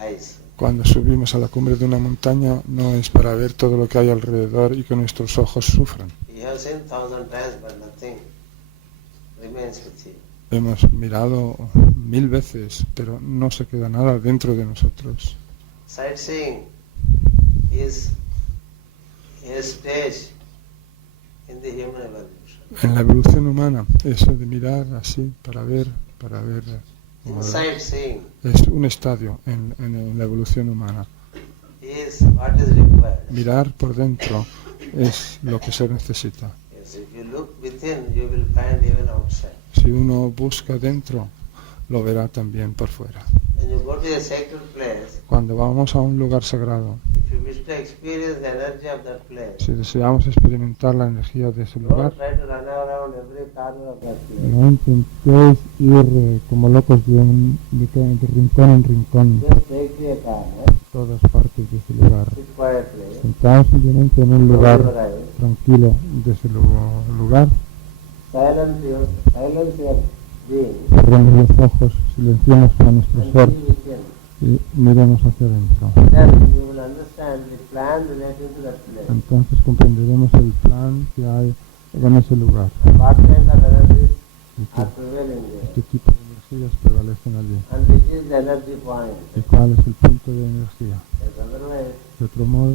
eyes. Cuando subimos a la cumbre de una montaña no es para ver todo lo que hay alrededor y que nuestros ojos sufran. You have seen 1,000 times, but nothing remains with you. Hemos mirado 1000 veces, pero no se queda nada dentro de nosotros. Sightseeing is a stage in the human evolution. En la evolución humana, eso de mirar así para ver, In sightseeing es un estadio en la evolución humana. is what is required. Mirar por dentro es lo que se necesita. Yes, if you look within, you will find even outside. Si uno busca dentro, lo verá también por fuera. When you go to a sacred place, Cuando vamos a un lugar sagrado, if you wish to experience the energy of that place, si deseamos experimentar la energía de ese lugar, don't try to run around every corner of that place. no intentéis ir como locos de rincón en rincón, Just take a car, todas partes de ese lugar. sit quietly, Sentaos simplemente en un close lugar your eyes, tranquilo de ese lugar, silence your being, cerremos los ojos, silenciemos a nuestro and ser see within. y miremos hacia adentro. Then you will understand the plan relating to that place. Entonces comprenderemos el plan que hay en ese lugar. What kind of energies Y are prevailing there, qué tipo de energías prevalecen allí. and which is the energy point. ¿Y cuál es el punto de energía? Yes, otherwise, De otro modo,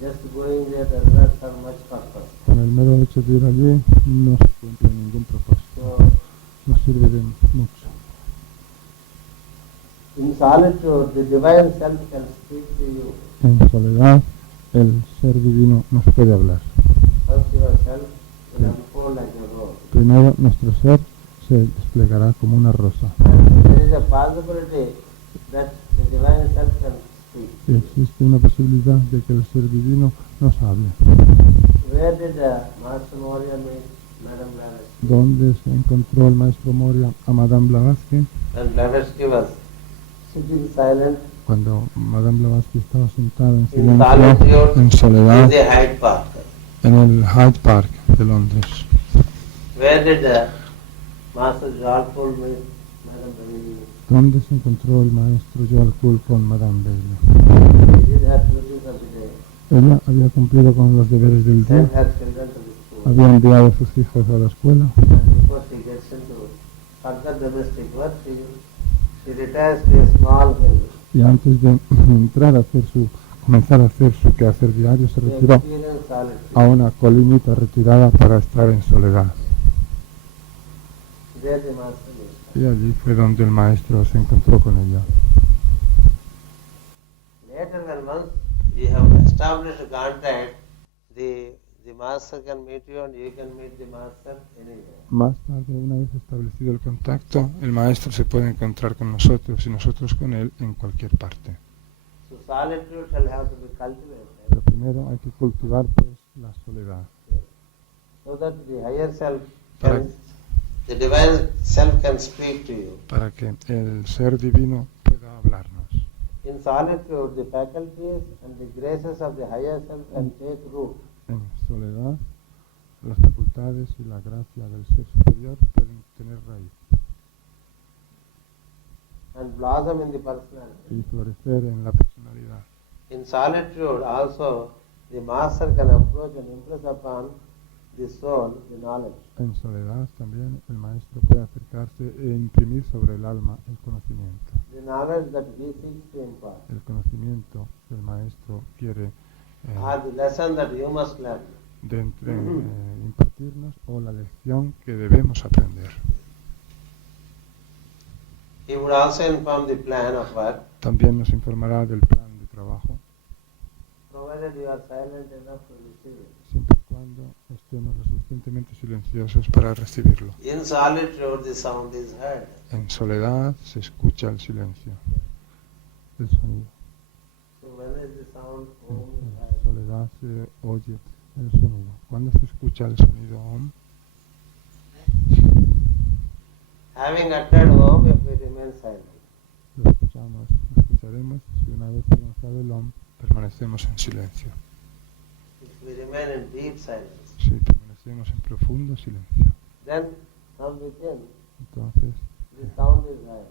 just going there does not serve much purpose. con el mero hecho de ir allí no se cumple ningún propósito, So, no sirve de mucho. in solitude, the divine self can speak to you. En soledad, el ser divino nos puede hablar. First yourself will unfold like a rose. Primero, nuestro ser se desplegará como una rosa. And there is a possibility that the divine self can speak. Y existe una posibilidad de que el ser divino nos hable. Where did Master Moria meet Madame Blavatsky? ¿Dónde se encontró el maestro Moria a Madame Blavatsky? When Blavatsky was sitting silent Cuando Madame Blavatsky estaba sentada en in silencio, solitude en in soledad, the Hyde Park. en el Hyde Park de Londres. Where did Master Jalpul meet Madame Bailey? ¿Dónde se encontró el maestro Joel Kuhl con Madame Bailey? He did her duties of the day, Ella había cumplido con los deberes del día, sent her children to the school. había enviado a sus hijos a la escuela And before she gets into further domestic work, she retires to a small hill. y antes de entrar a hacer comenzar a hacer su quehacer diario se To retiró experience solitude. a una colinita retirada para estar en soledad. There the master is. Y allí fue donde el maestro se encontró con ella. Later, when once you have established contact, the master can meet you and you can meet the master anywhere. Más tarde, una vez establecido el contacto, el maestro se puede encontrar con nosotros y nosotros con él en cualquier parte. So solitude shall have to be cultivated Pero primero hay que cultivar pues la soledad so that the higher self Para- can, the divine self can speak to you. para que el ser divino pueda hablarnos. In solitude, the faculties and the graces of the higher self can take root. En soledad, las facultades y la gracia del ser superior pueden tener raíz And blossom in the personality. y florecer en la personalidad. In solitude also, the master can approach and impress upon the soul the knowledge. En soledad también el maestro puede acercarse e imprimir sobre el alma el conocimiento. The knowledge that he seeks to impart, El conocimiento que el maestro quiere or the lesson that you must learn. impartirnos o la lección que debemos aprender. He would also inform the plan of work, También nos informará del plan de trabajo, provided you are silent enough to receive it. siempre y cuando estemos lo suficientemente silenciosos para recibirlo. In solitude, the sound is heard. En soledad se escucha el silencio, el sonido. So when is the sound En Om is en heard? soledad se oye el sonido. ¿Cuándo se escucha el sonido Om? Having uttered Om, if we remain silent. Lo escucharemos si una vez pronunciado el Om permanecemos en silencio. If we remain in deep silence, Si permanecemos en profundo silencio, then from within entonces the sound is heard.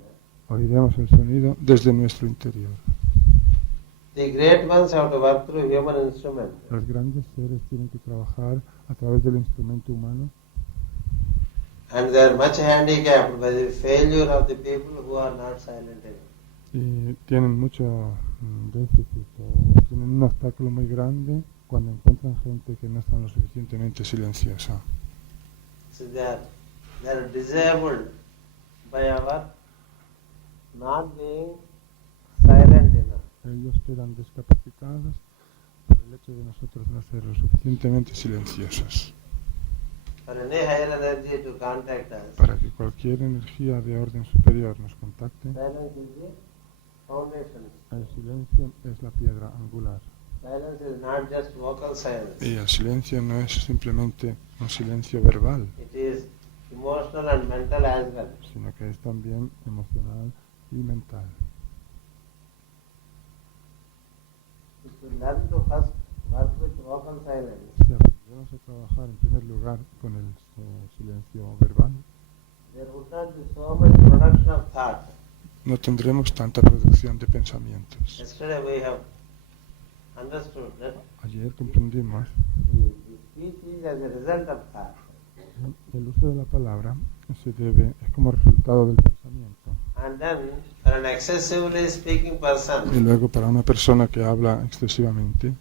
Oiremos el sonido desde nuestro interior. The great ones have to work through human instruments. Los grandes seres tienen que trabajar a través del instrumento humano And they are much handicapped by the failure of the people who are not silent enough. y tienen mucho déficit o tienen un obstáculo muy grande cuando encuentran gente que no está lo suficientemente silenciosa. So they are disabled by our not being silent enough. Ellos quedan discapacitados por el hecho de nosotros no ser lo suficientemente silenciosos. For any higher energy to contact us, Para que cualquier energía de orden superior nos contacte, silence is the foundation. el silencio es la piedra angular. Silence is not just vocal silence. Y el silencio no es simplemente un silencio verbal, It is emotional and mental as well. sino que es también emocional y mental. If we learn to first work with vocal silence, Si aprendemos a trabajar en primer lugar con el silencio verbal, there would not be so much production of thought. no tendremos tanta producción de pensamientos. Yesterday we have understood that Ayer comprendimos the speech is as a result of thought. que el uso de la palabra es como resultado del pensamiento. And then for an excessively speaking Y person, luego para una persona que habla excesivamente,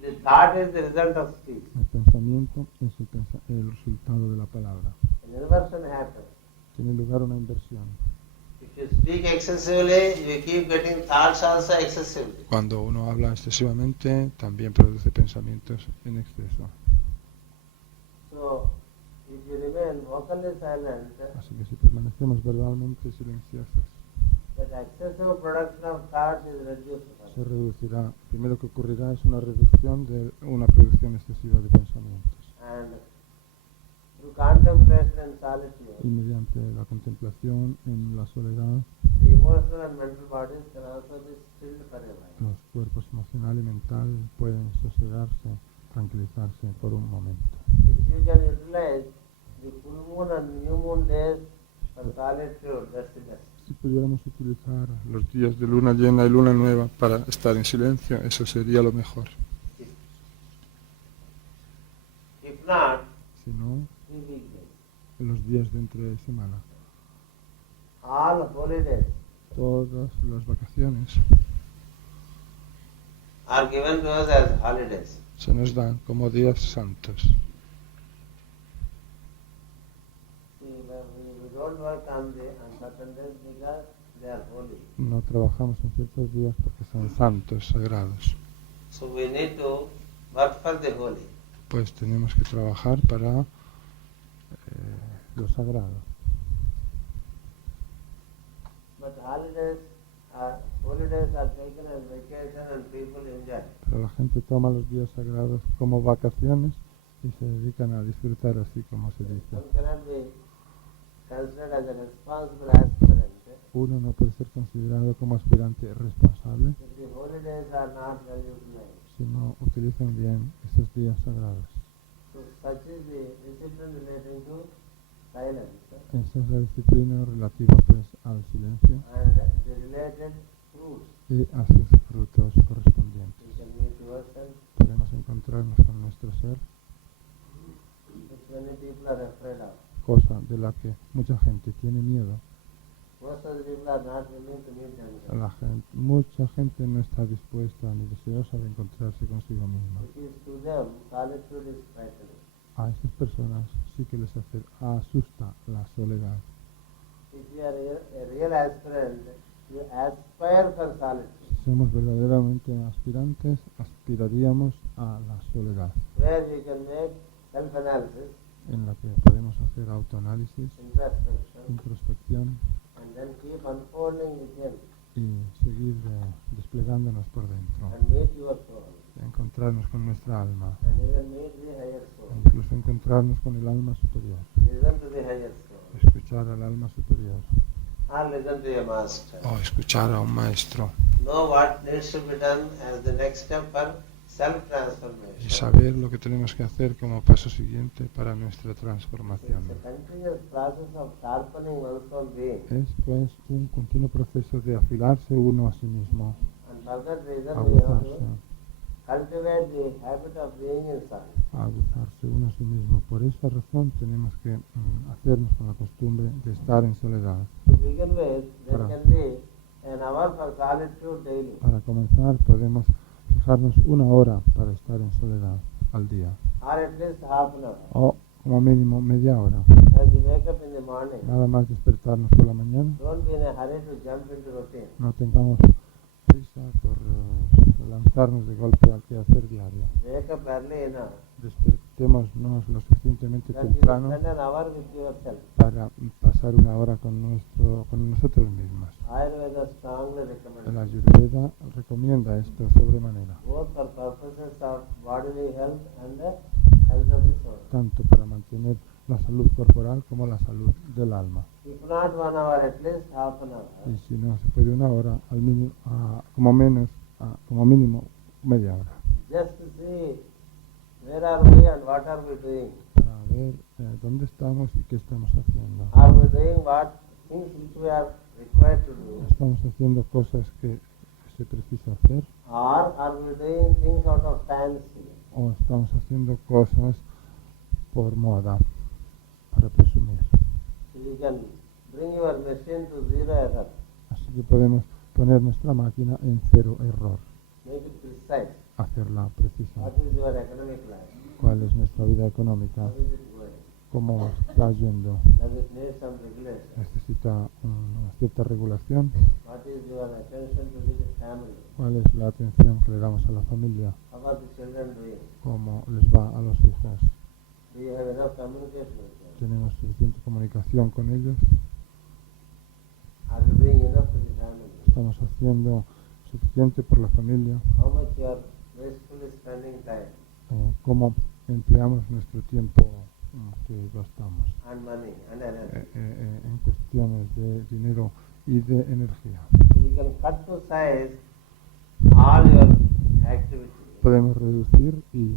the thought is the result of speech. el pensamiento es el resultado de la palabra. An inversion happens. Tiene lugar una inversión. If you speak excessively, you keep getting thoughts also excessively. Cuando uno habla excesivamente, también produce pensamientos en exceso. So, if you remain vocally silent, Así que si permanecemos verbalmente silenciosos, that excessive production of thoughts is reduced. se reducirá. Primero que ocurrirá es una reducción de una producción excesiva de pensamientos. And through contemplation and solitude, Y mediante la contemplación en la soledad, the emotional and mental bodies can also be stilled for a while. los cuerpos emocional y mental pueden sosegarse, tranquilizarse por un momento. If you can utilize the full moon and new moon days for solitude, that's the best. Si pudiéramos utilizar los días de luna llena y luna nueva para estar en silencio, eso sería lo mejor. If not, Si no, 3 weekdays. los días de entre semana, All holy days todas las vacaciones are given to us as holidays. se nos dan como días santos. See, we don't work on certain days because they are holy. No trabajamos en ciertos días porque son santos, sagrados. So we need to work for the holy. Pues tenemos que trabajar para lo sagrado. But holidays are taken as vacation and people enjoy. Pero la gente toma los días sagrados como vacaciones y se dedican a disfrutar así como se dice. One cannot be considered as a responsible aspirant Uno no puede ser considerado como aspirante responsable if the holy days are not well utilized. si no utilizan bien esos días sagrados. So such is the discipline relating to silence Esa es la disciplina relativa pues al silencio and the related fruits. y a sus frutos correspondientes. We can meet yourself, Podemos encontrarnos con nuestro ser, which many people are afraid of. cosa de la que mucha gente tiene miedo. Most of the people are not willing to meet themselves. Mucha gente no está dispuesta ni deseosa de encontrarse consigo misma. It is to them solitude is frightening. A esas personas sí que les asusta la soledad. If you are a real aspirant, you aspire for solitude, Si somos verdaderamente aspirantes, aspiraríamos a la soledad, where you can make self-analysis, en la que podemos hacer autoanálisis, introspection, introspección and then keep unfolding within y seguir desplegándonos por dentro, and meet your soul, y encontrarnos con nuestra alma, and even meet the higher e soul. incluso encontrarnos con el alma superior, Listen to the higher soul, escuchar al alma superior or listen to your master. o escuchar a un maestro. Know what needs to be done as the next step for self-transformation. y saber lo que tenemos que hacer como paso siguiente para nuestra transformación. It's a continuous process of sharpening one's own being. Es pues un continuo proceso de afilarse uno a sí mismo, And for that reason we have aguzarse, to cultivate the habit of being in sun. aguzarse uno a sí mismo. Por esa razón tenemos que hacernos con la costumbre de estar en soledad. To begin with, there Para- can be an hour for solitude daily. Para comenzar podemos fijarnos una hora para estar en soledad al día, Or at least half an hour. o como mínimo media hora. As you wake up in the morning, Nada más despertarnos por la mañana, don't be in a hurry to jump into routine. no tengamos prisa por lanzarnos de golpe al quehacer diario. Wake up early enough Despertémonos lo suficientemente that you temprano spend an hour with yourself. para pasar una hora con nosotros mismos. Ayurveda strongly El recommends Ayurveda recomienda esto sobremanera, both for purposes of bodily health and the health of the soul. tanto para mantener la salud corporal como la salud del alma. If not 1 hour, at least half an hour. Y si no se puede una hora, como mínimo media hora, Just to see where are we and what are we doing. para ver dónde estamos y qué estamos haciendo. Are we doing what things which we are required to do? ¿Estamos haciendo cosas que se precisa hacer Or are we doing things out of fancy? o estamos haciendo cosas por moda, para presumir? So you can bring your machine to zero error. Así que podemos poner nuestra máquina en cero error, Make it precise. hacerla precisa. What is your economic life? ¿Cuál es nuestra vida económica? How is it going? ¿Cómo está yendo? Does it need some regulation? ¿Necesita una cierta regulación? What is your attention to the family? ¿Cuál es la atención que le damos a la familia? How are the children doing? ¿Cómo les va a los hijos? Do you have enough communication with them? ¿Tenemos suficiente comunicación con ellos? Are you doing enough to the family? ¿Estamos haciendo suficiente por la familia? How much you are wastefully spending time ¿Cómo empleamos nuestro tiempo que gastamos and money and energy? en cuestiones de dinero y de energía? So you can cut to size all your activities Podemos reducir y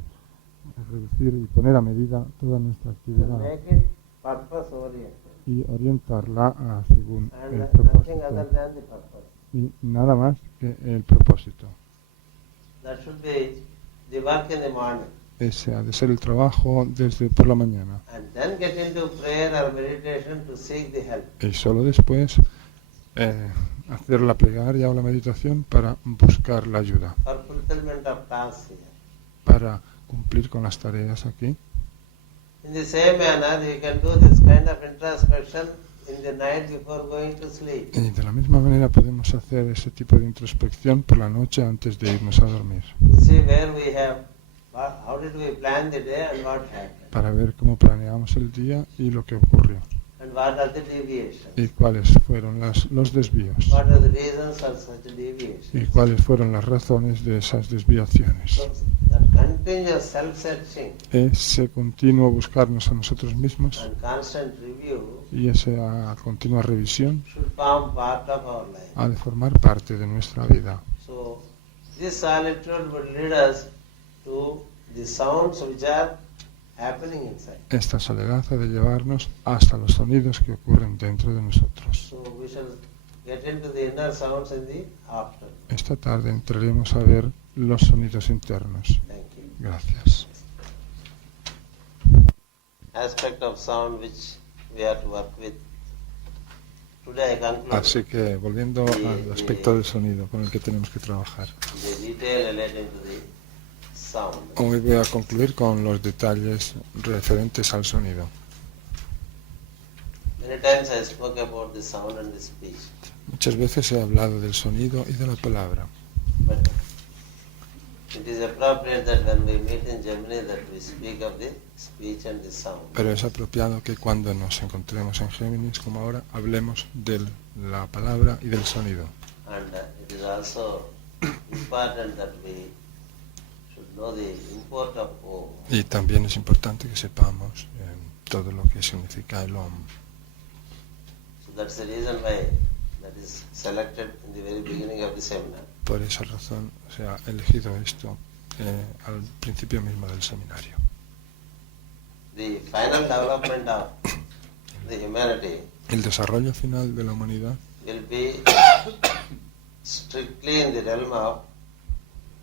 poner a medida toda nuestra and actividad make it purpose oriented y orientarla según and el nothing propósito. other than the purpose. Y nada más que el propósito. That should be the work in the morning. Ese ha de ser el trabajo desde por la mañana. And then get into prayer or meditation to seek the help. Y solo después hacer la plegaria o la meditación para buscar la ayuda, For fulfillment of tasks here. para cumplir con las tareas aquí. In the same manner, you can do this kind of introspection in the night before going to sleep. Y de la misma manera podemos hacer ese tipo de introspección por la noche antes de irnos a dormir, To see where we have, how did we plan the day and what happened. para ver cómo planeamos el día y lo que ocurrió, And what are the deviations. y cuáles fueron los desvíos, What are the reasons for such deviations. y cuáles fueron las razones de esas desviaciones. So that continuous self-searching Ese continuo buscarnos a nosotros mismos and constant review y esa continua revisión should form part of our life. ha de formar parte de nuestra vida. So this solitude would lead us to the sounds which are happening inside. Esta soledad ha de llevarnos hasta los sonidos que ocurren dentro de nosotros. So we shall get into the inner sounds in the afternoon. Esta tarde entraremos a ver los sonidos internos. Thank you. Gracias. Aspect of sound which we have to work with. Today I conclude Así que volviendo al aspecto del sonido con el que tenemos que trabajar. the detail relating to the sound. Hoy voy a concluir con los detalles referentes al sonido. Many times I spoke about the sound and the speech, Muchas veces he hablado del sonido y de la palabra, but it is appropriate that when we meet in Germany that we speak of the speech and the sound. pero es apropiado que cuando nos encontremos en Géminis, como ahora, hablemos de la palabra y del sonido. And it is also important that we should know the import of Om. Y también es importante que sepamos todo lo que significa el Om. So that's the reason why that is selected in the very beginning of the seminar. Por esa razón se ha elegido esto al principio mismo del seminario. The final development of the humanity El desarrollo final de la humanidad will be strictly in the realm of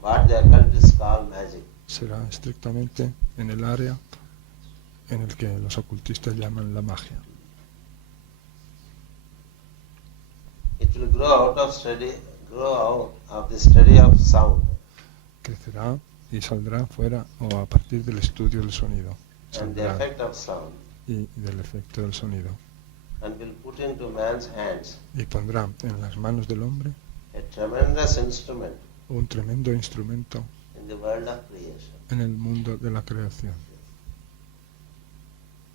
what the occultists call magic. será estrictamente en el área en el que los ocultistas llaman la magia. It will grow out of the study of sound. Crecerá y saldrá fuera o a partir del estudio del sonido. And the Saldrá effect of sound, y del efecto del sonido. and will put into man's hands Y pondrá en las manos del hombre a tremendous instrument un tremendo instrumento in the world of creation. en el mundo de la creación.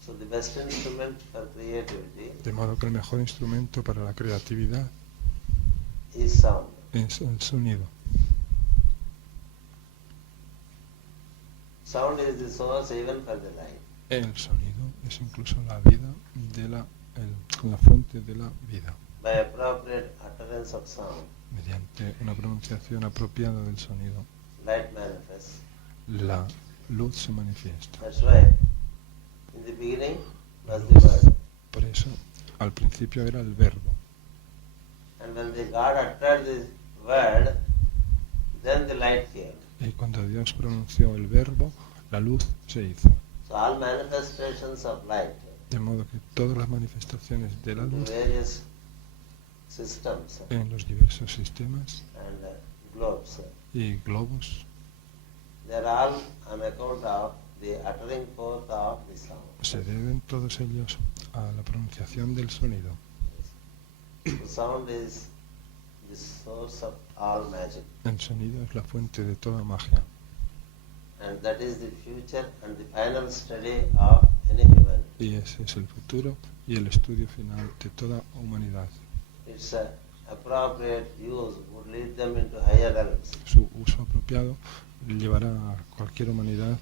So the best instrument for creativity De modo que el mejor instrumento para la creatividad is sound. es el sonido. Sound is the source even for the life. El sonido es incluso la vida de la fuente de la vida. By appropriate utterance of sound, Mediante una pronunciación apropiada del sonido, light manifests. la luz se manifiesta. That's why in the beginning was the word. Por eso, al principio era el verbo. And when the God uttered the word, then the light came. Y cuando Dios pronunció el verbo, la luz se hizo. So all manifestations of light De modo que todas las manifestaciones de la in luz various systems en los diversos sistemas and globes, y globos they are all on account of the uttering forth of the sound. se deben todos ellos a la pronunciación del sonido. The sound is the source of all magic, El sonido es la fuente de toda magia and that is the future and the final study of any human. y ese es el futuro y el estudio final de toda humanidad. Its appropriate use would lead them into higher realms. Su uso apropiado llevará a cualquier humanidad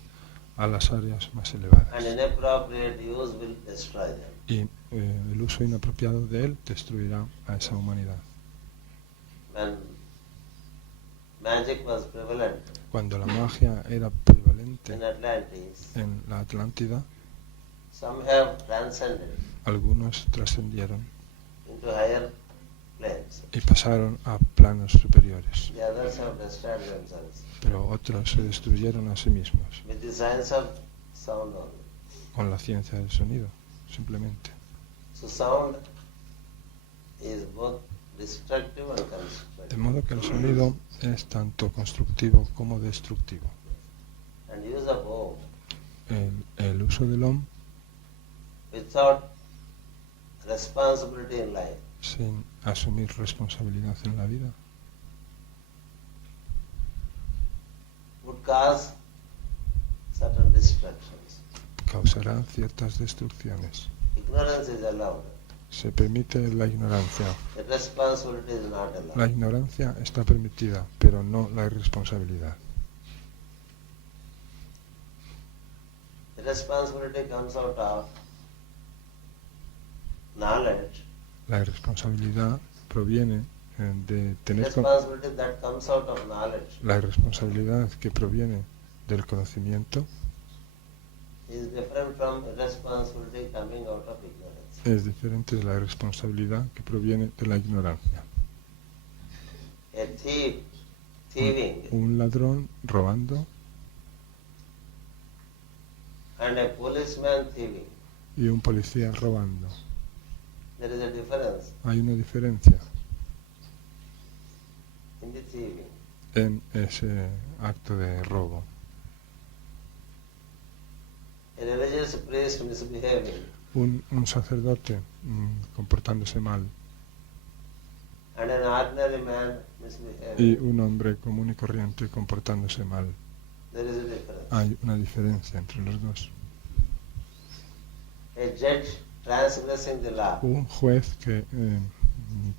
a las áreas más elevadas And inappropriate use will destroy them. y el uso inapropiado de él destruirá a esa humanidad. When magic was prevalent Cuando la magia era prevalente in Atlantis, en la Atlántida, some have transcended algunos trascendieron into higher planes. y pasaron a planos superiores, The others have destroyed themselves pero otros se destruyeron a sí mismos with the science of sound only. con la ciencia del sonido, simplemente. So sound is both destructive and constructive. De modo que el sonido es tanto constructivo como destructivo. And use of Om El uso del Om without responsibility in life sin asumir responsabilidad en la vida would cause certain destructions. causará ciertas destrucciones. Ignorance is allowed. Se permite la ignorancia. Irresponsibility is not allowed. La ignorancia está permitida, pero no la irresponsabilidad. Irresponsibility comes out of knowledge. La irresponsabilidad proviene de tener Responsibility that comes out of knowledge la irresponsabilidad que proviene del conocimiento is different from irresponsibility coming out of ignorance. es diferente de la irresponsabilidad que proviene de la ignorancia. A thief thieving Un ladrón robando and a policeman thieving, y un policía robando. there is a difference Hay una diferencia in the thieving. en ese acto de robo. A religious priest misbehaving Un sacerdote comportándose mal and an ordinary man y misbehaving, un hombre común y corriente comportándose mal. there is a difference. Hay una diferencia entre los dos. A judge transgressing the law Un juez que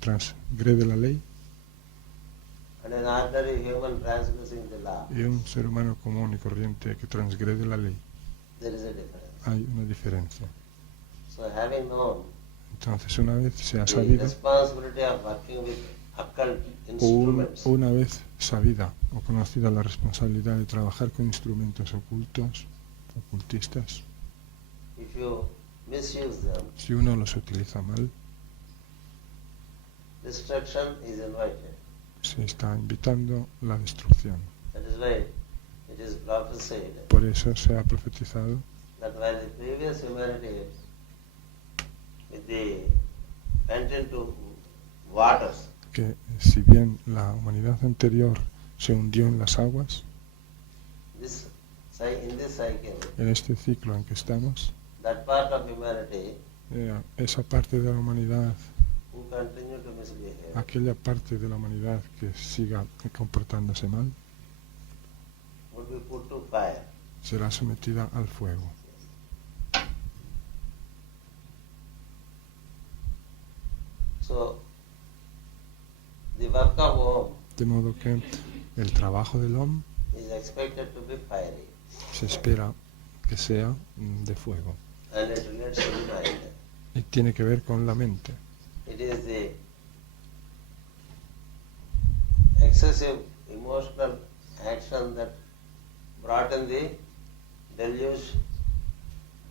transgrede la ley and an ordinary human transgressing the law, y un ser humano común y corriente que transgrede la ley. there is a difference. Hay una diferencia. So having known Entonces, una vez se ha the sabido responsibility of working with occult instruments. Una vez sabida o conocida la responsabilidad de trabajar con instrumentos ocultistas, If you misuse them, si uno los utiliza mal, destruction is invited. se está invitando la destrucción. That is why it is prophesied Por eso se ha profetizado that while the previous humanities went into waters, que si bien la humanidad anterior se hundió en las aguas, in this cycle, en este ciclo en que estamos, that part of humanity esa parte de la humanidad, who continue to misbehave, aquella parte de la humanidad que siga comportándose mal, would be put to fire. será sometida al fuego. So, the work of Om De modo que el trabajo del Om is expected to be fiery, se espera que sea de fuego and it relates to the mind. y tiene que ver con la mente. It is the excessive emotional action that brought in the deluge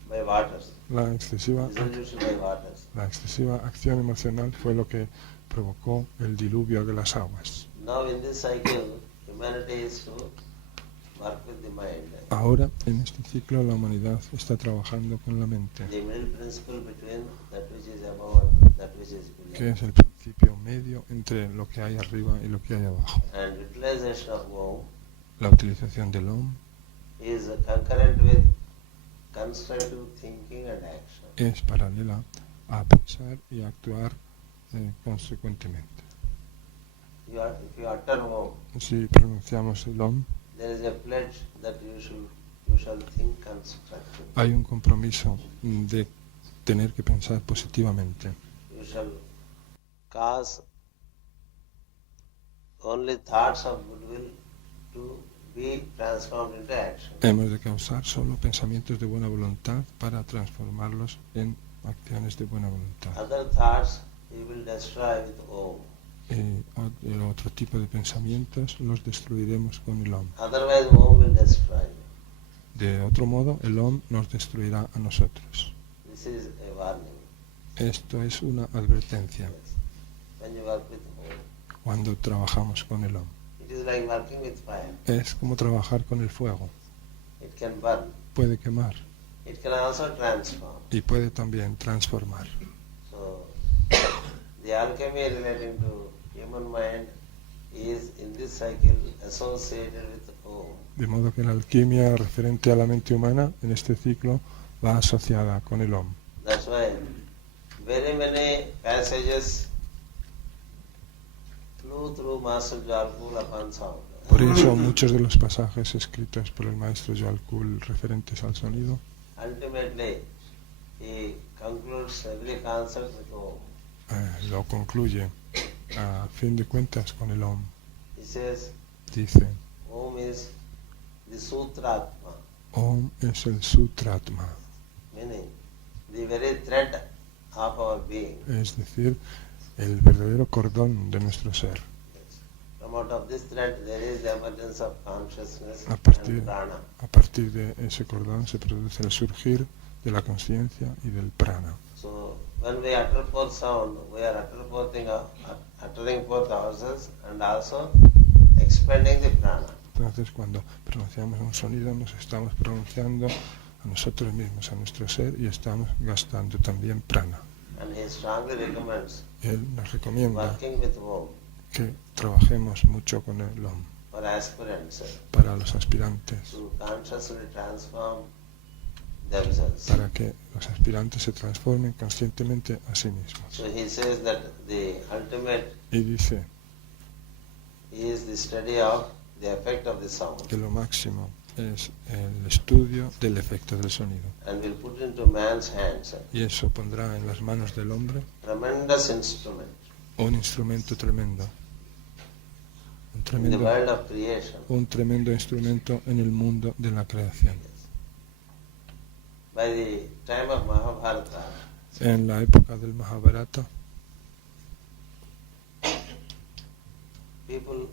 by waters, La excesiva dissolution by waters. La excesiva acción emocional fue lo que provocó el diluvio de las aguas. Now in this cycle, humanity is to work with the mind. Ahora, en este ciclo, la humanidad está trabajando con la mente, The middle principle between that which is above and that which is que below. es el principio medio entre lo que hay arriba y lo que hay abajo. And utilization of Om La utilización del Om is concurrent with constructive thinking and action. es paralela a pensar y a actuar consecuentemente. If you utter Om, Si pronunciamos el Om, there is a pledge that you shall think constructively. hay un compromiso de tener que pensar positivamente. You shall cause only thoughts of goodwill to be transformed into action. Hemos de causar solo pensamientos de buena voluntad para transformarlos en acciones de buena voluntad. Other thoughts you will destroy with Om. El otro tipo de pensamientos los destruiremos con el Om. Otherwise Om will destroy you. De otro modo, el Om nos destruirá a nosotros. This is a warning. Esto es una advertencia Yes. When you work with Om, cuando trabajamos con el Om. it is like working with fire. Es como trabajar con el fuego. It can burn. Puede quemar It can also transform. y puede también transformar. So, the alchemy relating to human mind is in this cycle associated with Om. De modo que la alquimia referente a la mente humana en este ciclo va asociada con el Om. That's why very many passages flew through Master Jalkul upon sound. Por eso muchos de los pasajes escritos por el maestro Jalkul referentes al sonido, Ultimately, he concludes every concept with Om. lo concluye a fin de cuentas con el Om. He says, Dice, Om is the Sutratma, Om es el Sutratma, meaning the very thread of our being. es decir, el verdadero cordón de nuestro ser. From out of this thread there is the emergence of consciousness A partir, and prana. a partir de ese cordón se produce el surgir de la conciencia y del prana. So when we utter forth sound, we are uttering forth ourselves and also expending the prana. Entonces, cuando pronunciamos un sonido, nos estamos pronunciando a nosotros mismos, a nuestro ser, y estamos gastando también prana. And he strongly recommends Él nos recomienda working with Om que trabajemos mucho con el Om for aspirants para los aspirantes, to consciously transform themselves. para que los aspirantes se transformen conscientemente a sí mismos. So he says that the ultimate Y dice is the study of the effect of the sound que lo máximo es el estudio del efecto del sonido. and will put into man's hands Y eso pondrá en las manos del hombre tremendous instrument un instrumento tremendo, in the world of creation. un tremendo instrumento en el mundo de la creación. By the time of Mahabharata, En la época del Mahabharata, people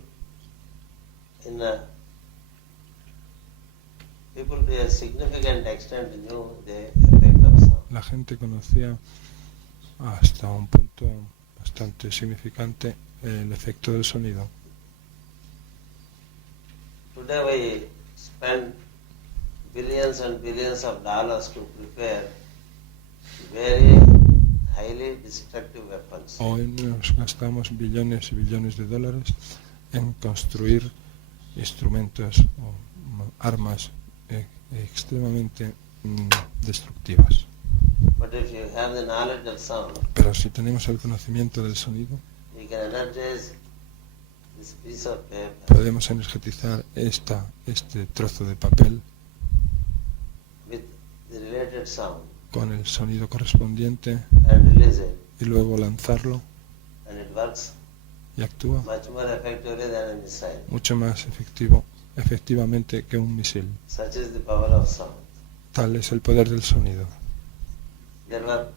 people to a significant extent knew the effect of sound. La gente conocía hasta un punto bastante significante el efecto del sonido. Today we spend billions and billions of dollars to prepare very highly destructive weapons. Hoy nos gastamos billones y billones de dólares en construir instrumentos o armas extremadamente destructivas. But if you have the knowledge of sound, Pero si tenemos el conocimiento del sonido, you can energize this piece of paper podemos energetizar este trozo de papel with the related sound con el sonido correspondiente and release it, y luego lanzarlo, and it works y actúa much more effectively than a missile. mucho más efectivamente que un misil. Such is the power of sound. Tal es el poder del sonido. There were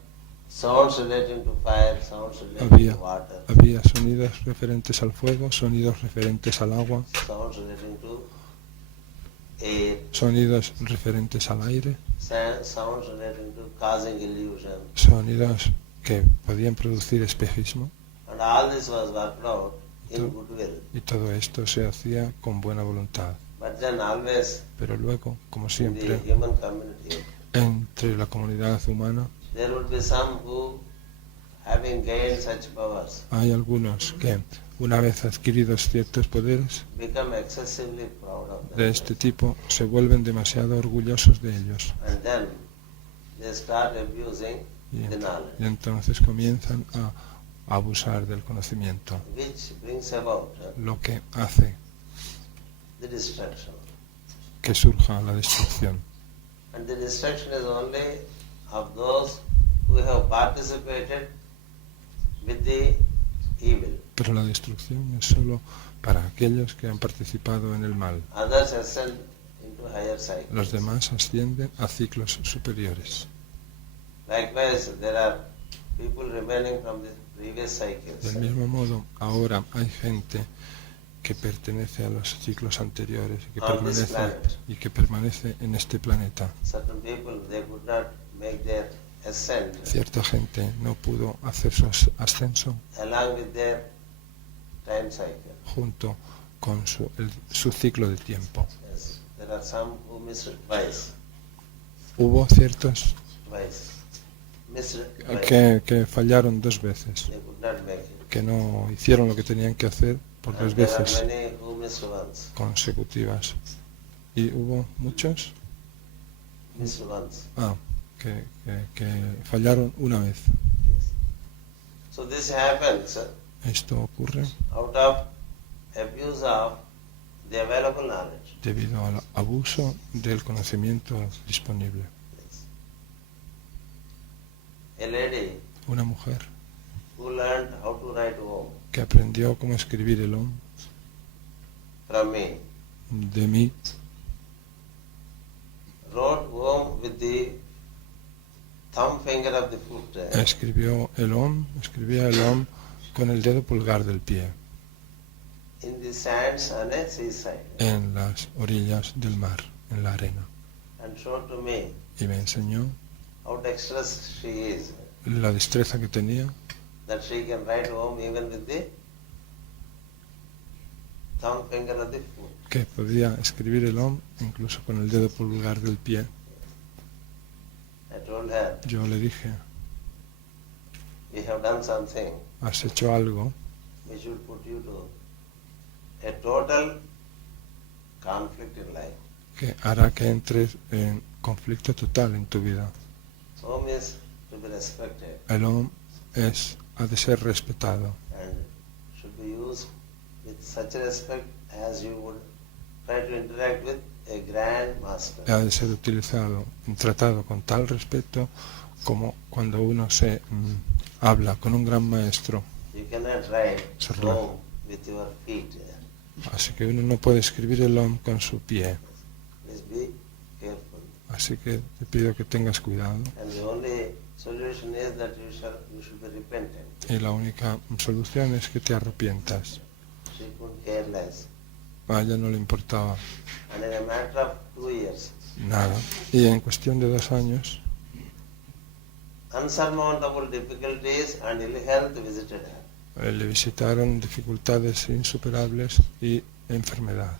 sounds relating to fire, sounds relating Había, to water, había sonidos referentes al fuego, sonidos referentes al agua, sounds relating to air, sonidos referentes al aire, sounds relating to causing illusion. sonidos que podían producir espejismo, And all this was worked out in goodwill. y todo esto se hacía con buena voluntad. But then always Pero luego, como in the siempre, human community, entre la comunidad humana there would be some who, having gained such powers, hay algunos que, una vez adquiridos ciertos poderes become excessively proud of them. de este tipo, se vuelven demasiado orgullosos de ellos And then they start abusing the knowledge, y entonces comienzan a abusar del conocimiento, which brings about lo que hace the destruction. que surja la destrucción. And the destruction is only of those who have participated with the evil. Pero la destrucción es solo para aquellos que han participado en el mal. Others ascend into higher cycles. Los demás ascienden a ciclos superiores. Likewise, there are people remaining from the previous cycles. Del mismo modo, ahora hay gente que pertenece a los ciclos anteriores y que permanece en este planeta. Certain people, they could not make their ascent Cierta gente no pudo hacer su ascenso along with their time cycle. junto con su ciclo de tiempo. Yes. There are some who missed it twice. Hubo ciertos Missed it twice. que fallaron dos veces, They could not make it. que no hicieron lo que tenían que hacer por dos And there are veces many who missed once. consecutivas. Y hubo muchos Missed once. que fallaron una vez. Yes. So this happens Esto ocurre out of abuse of the available knowledge. debido al abuso del conocimiento disponible. Yes. A lady Una mujer who learned how to write Om que aprendió cómo escribir el Om from me de mí, wrote Om with the thumb finger of the foot escribía el Om con el dedo pulgar del pie in the sands on a seaside en las orillas del mar, en la arena. and showed to me Y me enseñó how dexterous she is, la destreza que tenía, that she can write Om even with the thumb finger of the foot. que podía escribir el Om incluso con el dedo pulgar del pie. I told her, Yo le dije, we have done something has hecho algo which will put you to a total conflict in life. que hará que entres en conflicto total en tu vida. Om is to be respected El Om ha de ser respetado and should be used with such respect as you would try to interact with a grand master. ha de ser utilizado, tratado con tal respeto como cuando uno se habla con un gran maestro. You cannot write Certainly. Om with your feet. Así que uno no puede escribir el Om con su pie. Please be careful. Así que te pido que tengas cuidado. And the only solution is that you should be repentant. Y la única solución es que te arrepientas. she couldn't care less. A ella no le importaba And in a matter of 2 years, nada. Y en cuestión de 2 años, unsurmountable difficulties and ill health visited her. le visitaron dificultades insuperables y enfermedad.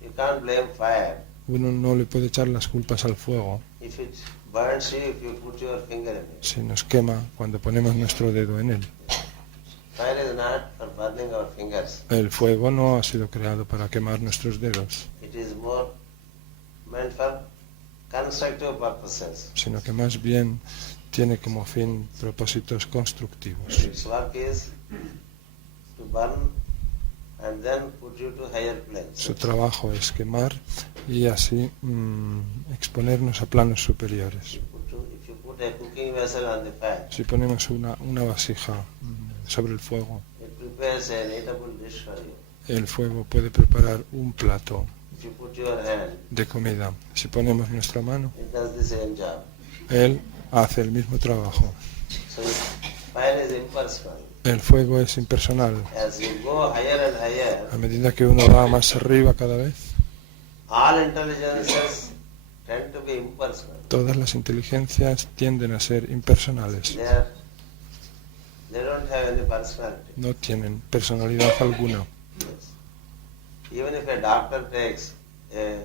You can't blame fire. Uno no le puede echar las culpas al fuego If it burns you, if you put your finger in it. si nos quema cuando ponemos nuestro dedo en él. Fire is not for burning our fingers. El fuego no ha sido creado para quemar nuestros dedos, It is more meant for constructive purposes. sino que más bien tiene como fin propósitos constructivos. Its work is to burn and then put you to higher planes. Su trabajo es quemar y así exponernos a planos superiores. If you put a cooking vessel on the fire, Si ponemos una vasija sobre el fuego, it prepares an eatable dish for you. el fuego puede preparar un plato If you put your hand, de comida. Si ponemos nuestra mano, it does the same job. él hace el mismo trabajo. So fire is impersonal. El fuego es impersonal. As you go higher and higher, A medida que uno va más arriba cada vez, all intelligences tend to be impersonal. todas las inteligencias tienden a ser impersonales. They don't have any personality. No tienen personalidad alguna. Yes. Even if a doctor takes a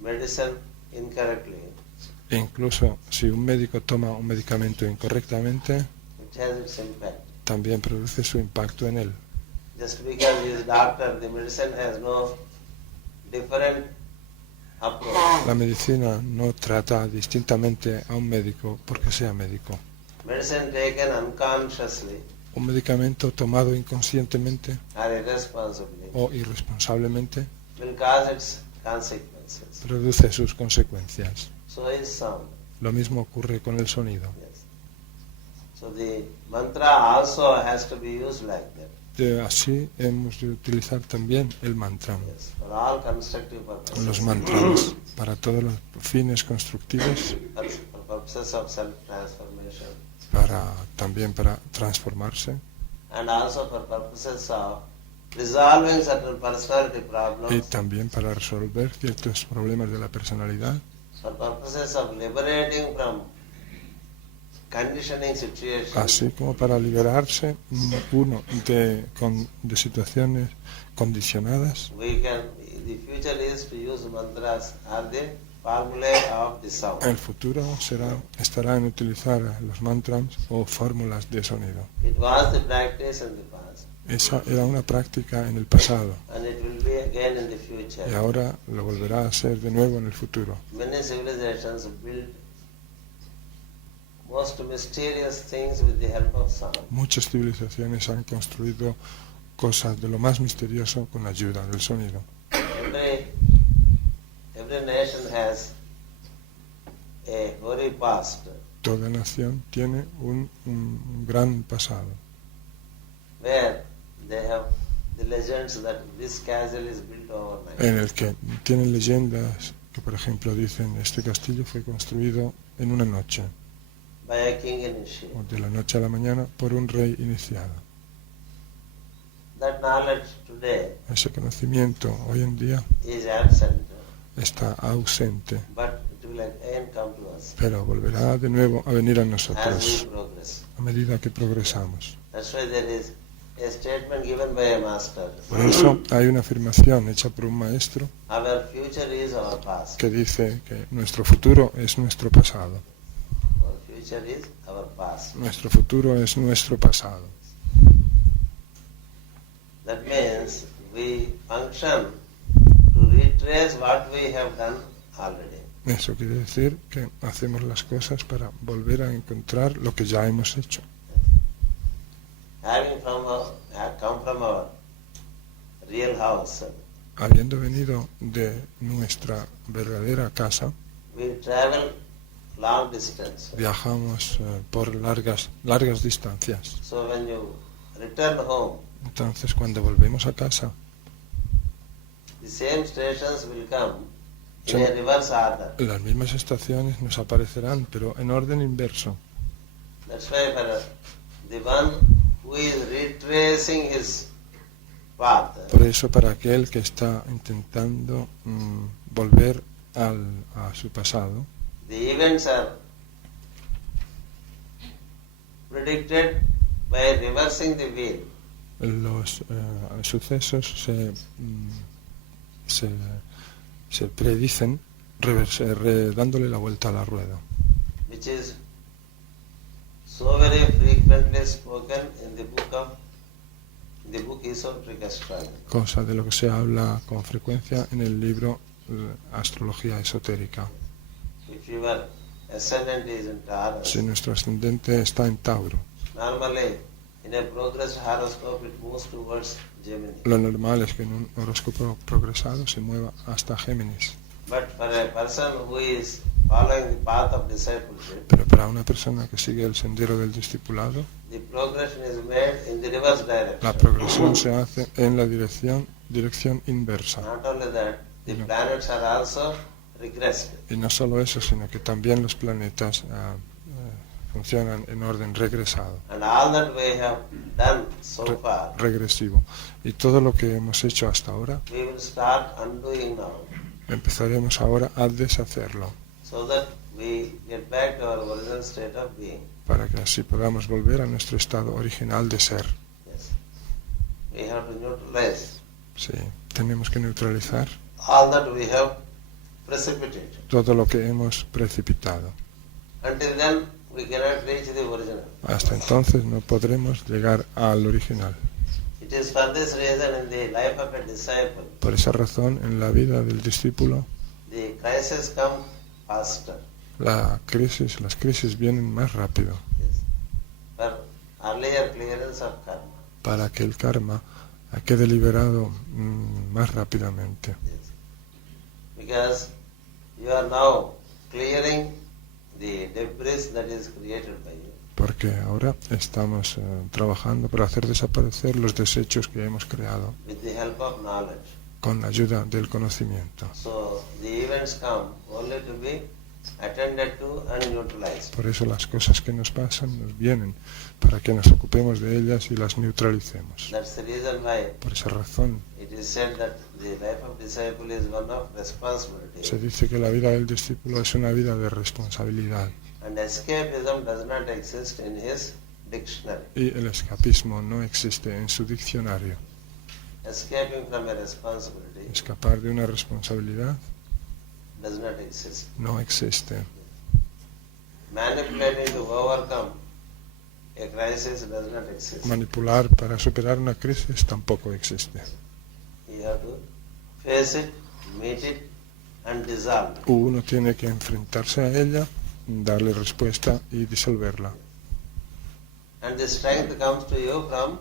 medicine incorrectly, E incluso si un médico toma un medicamento incorrectamente, it has its impact. también produce su impacto en él. Just because he is doctor, the medicine has no different approach. La medicina no trata distintamente a un médico porque sea médico. Medicine taken unconsciously Un medicamento tomado inconscientemente or irresponsibly o irresponsablemente will cause its consequences. produce sus consecuencias. So is sound. Lo mismo ocurre con el sonido. Yes. So the mantra also has to be used like that. Así hemos de utilizar también el mantra. Yes. For all constructive purposes. Los mantras para todos los fines constructivos, For purposes of self-transformation. también para transformarse And also for purposes of resolving certain personality y problems. también para resolver ciertos problemas de la personalidad, For purposes of liberating from conditioning situations. así como para liberarse uno de situaciones condicionadas. The future is to use mantras or the formulae of the sound. El futuro estará en utilizar los mantras o fórmulas de sonido. It was the practice in the past Esa era una práctica en el pasado and it will be again in the future. y ahora lo volverá a ser de nuevo en el futuro. Many civilizations build most mysterious things with the help of sound. Muchas civilizaciones han construido cosas de lo más misterioso con la ayuda del sonido. Every nation has a hoary past Toda nación tiene un gran pasado where they have the legends that this castle is built overnight. en el que tienen leyendas que, por ejemplo, dicen este castillo fue construido en una noche By a king initiate. o de la noche a la mañana por un rey iniciado. That knowledge today Ese conocimiento hoy en día is absent, está ausente, but it will again come to us pero volverá de nuevo a venir a as we nosotros progress. a medida que progresamos. That's why there is a statement given by a master. Por eso hay una afirmación hecha por un maestro Our future is our past. que dice que nuestro futuro es nuestro pasado. Our future is our past. Nuestro futuro es nuestro pasado. That means we function to retrace what we have done already. Eso quiere decir que hacemos las cosas para volver a encontrar lo que ya hemos hecho. Having come from our real house, Habiendo venido de nuestra verdadera casa, we travel long distance. viajamos por largas distancias. So when you return home, Entonces, cuando volvemos a casa, the same stations will come in Sí. a reverse order. las mismas estaciones nos aparecerán, pero en orden inverso. That's why for the one who is retracing his path. Por eso, para aquel que está intentando volver a su pasado, The events are predicted by reversing the wheel. los sucesos se predicen dándole la vuelta a la rueda, Which is so very frequently spoken in the book Esoteric Astrology. cosa de lo que se habla con frecuencia en el libro Astrología Esotérica. If your ascendant is in Taurus, Si nuestro ascendente está en Tauro, normally in a progressed horoscope it moves towards Gemini. lo normal es que en un horóscopo progresado se mueva hasta Géminis. But for a person who is following the path of discipleship, Pero para una persona que sigue el sendero del discipulado, the progression is made in the reverse direction. la progresión se hace en la dirección inversa. Not only that, the planets are also regressed. Y no solo eso, sino que también los planetas funcionan en orden regresado, And all that we have done so far, regresivo. Y todo lo que hemos hecho hasta ahora, we will start undoing now, empezaremos ahora a deshacerlo, so that we get back to our original state of being. para que así podamos volver a nuestro estado original de ser. Yes. We have to neutralize Sí, tenemos que neutralizar all that we have precipitated. todo lo que hemos precipitado. Until then, we cannot reach the original. Hasta entonces no podremos llegar al original. It is for this reason in the life of a disciple, Por esa razón, en la vida del discípulo, the crises come faster. las crisis vienen más rápido, Yes. For earlier clearance of karma. para que el karma quede liberado más rápidamente. Yes. Because you are now clearing the debris that is created by you. Porque ahora estamos trabajando para hacer desaparecer los desechos que hemos creado With the help of knowledge. con la ayuda del conocimiento. So the events come only to be attended to and neutralized. Por eso las cosas que nos pasan nos vienen para que nos ocupemos de ellas y las neutralicemos. That's the reason why Por esa razón it is said that the life of disciple is one of responsibility. se dice que la vida del discípulo es una vida de responsabilidad And escapism does not exist in his dictionary. y el escapismo no existe en su diccionario. Escaping from a responsibility Escapar de una responsabilidad does not exist. no existe. Manipulating to overcome a crisis does not exist. Manipular para superar una crisis tampoco existe. You have to face it, meet it, and dissolve it. Uno tiene que enfrentarse a ella, darle respuesta y disolverla. And the strength comes to you from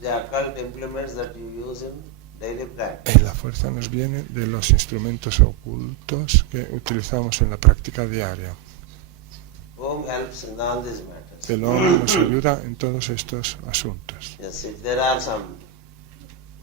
the occult implements that you use in daily practice. Y la fuerza nos viene de los instrumentos ocultos que utilizamos en la práctica diaria. Whom helps in all these matters. El hombre nos ayuda en todos estos asuntos. Yes, if there are some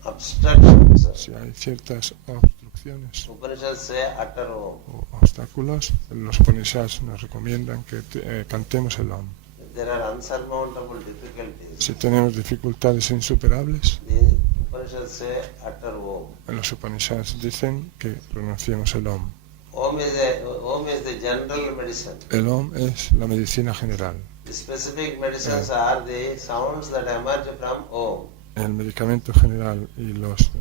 obstructions, Si hay ciertas obstrucciones Upanishads say utter Om. o obstáculos, los Upanishads nos recomiendan que cantemos el Om. If there are unsurmountable difficulties, Si tenemos dificultades insuperables, the Upanishads say utter Om. los Upanishads dicen que pronunciemos el Om. Om is the general medicine. El Om es la medicina general. The specific medicines are the sounds that emerge from Om. El medicamento general y los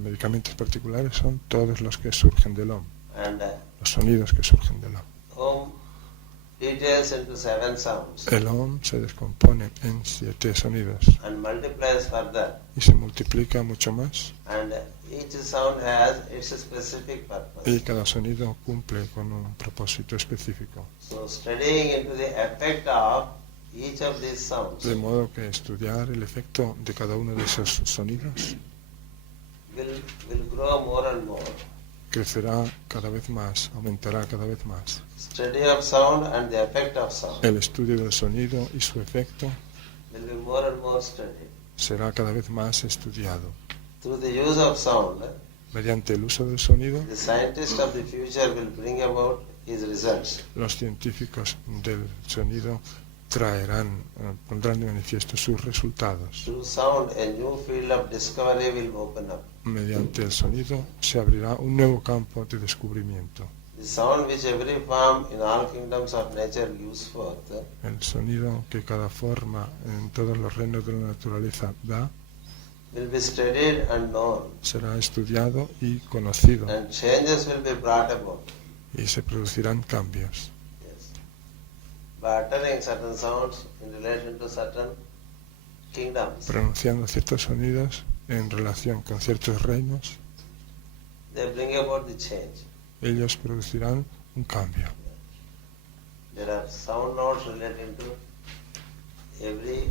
medicamentos particulares son todos los que surgen del Om, And los sonidos que surgen del Om. Om details into 7 sounds El Om se descompone en 7 sonidos and multiplies further. y se multiplica mucho más, And each sound has its specific purpose. y cada sonido cumple con un propósito específico. So studying into the effect of each of these sounds De modo que estudiar el efecto de cada uno de esos sonidos will grow more and more. crecerá cada vez más, aumentará cada vez más. Study of sound and the effect of sound El estudio del sonido y su efecto will be more and more studied. será cada vez más estudiado. Through the use of sound, Mediante el uso del sonido, the scientist of the future will bring about his results. los científicos del sonido pondrán de manifiesto sus resultados. Through sound, a new field of discovery will open up. Mediante el sonido se abrirá un nuevo campo de descubrimiento. The sound which every form in all kingdoms of nature gives forth El sonido que cada forma en todos los reinos de la naturaleza da will be studied and known, será estudiado y conocido, and changes will be brought about. y se producirán cambios. Yes. By uttering certain sounds in relation to certain kingdoms, Pronunciando ciertos sonidos en relación con ciertos reinos, they bring about the change. ellos producirán un cambio. There are sound notes relating to every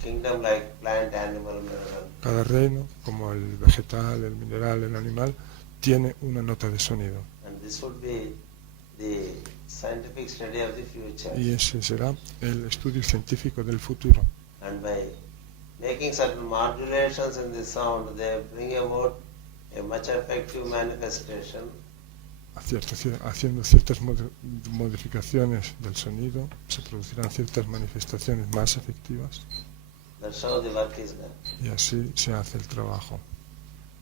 kingdom, like plant, animal, mineral. Cada reino, como el vegetal, el mineral, el animal, tiene una nota de sonido. And this would be the scientific study of the future. Y ese será el estudio científico del futuro. And by making certain modulations in the sound, they bring about a much effective manifestation. Haciendo ciertas modificaciones del sonido, se producirán ciertas manifestaciones más efectivas, That's how the work is done. y así se hace el trabajo.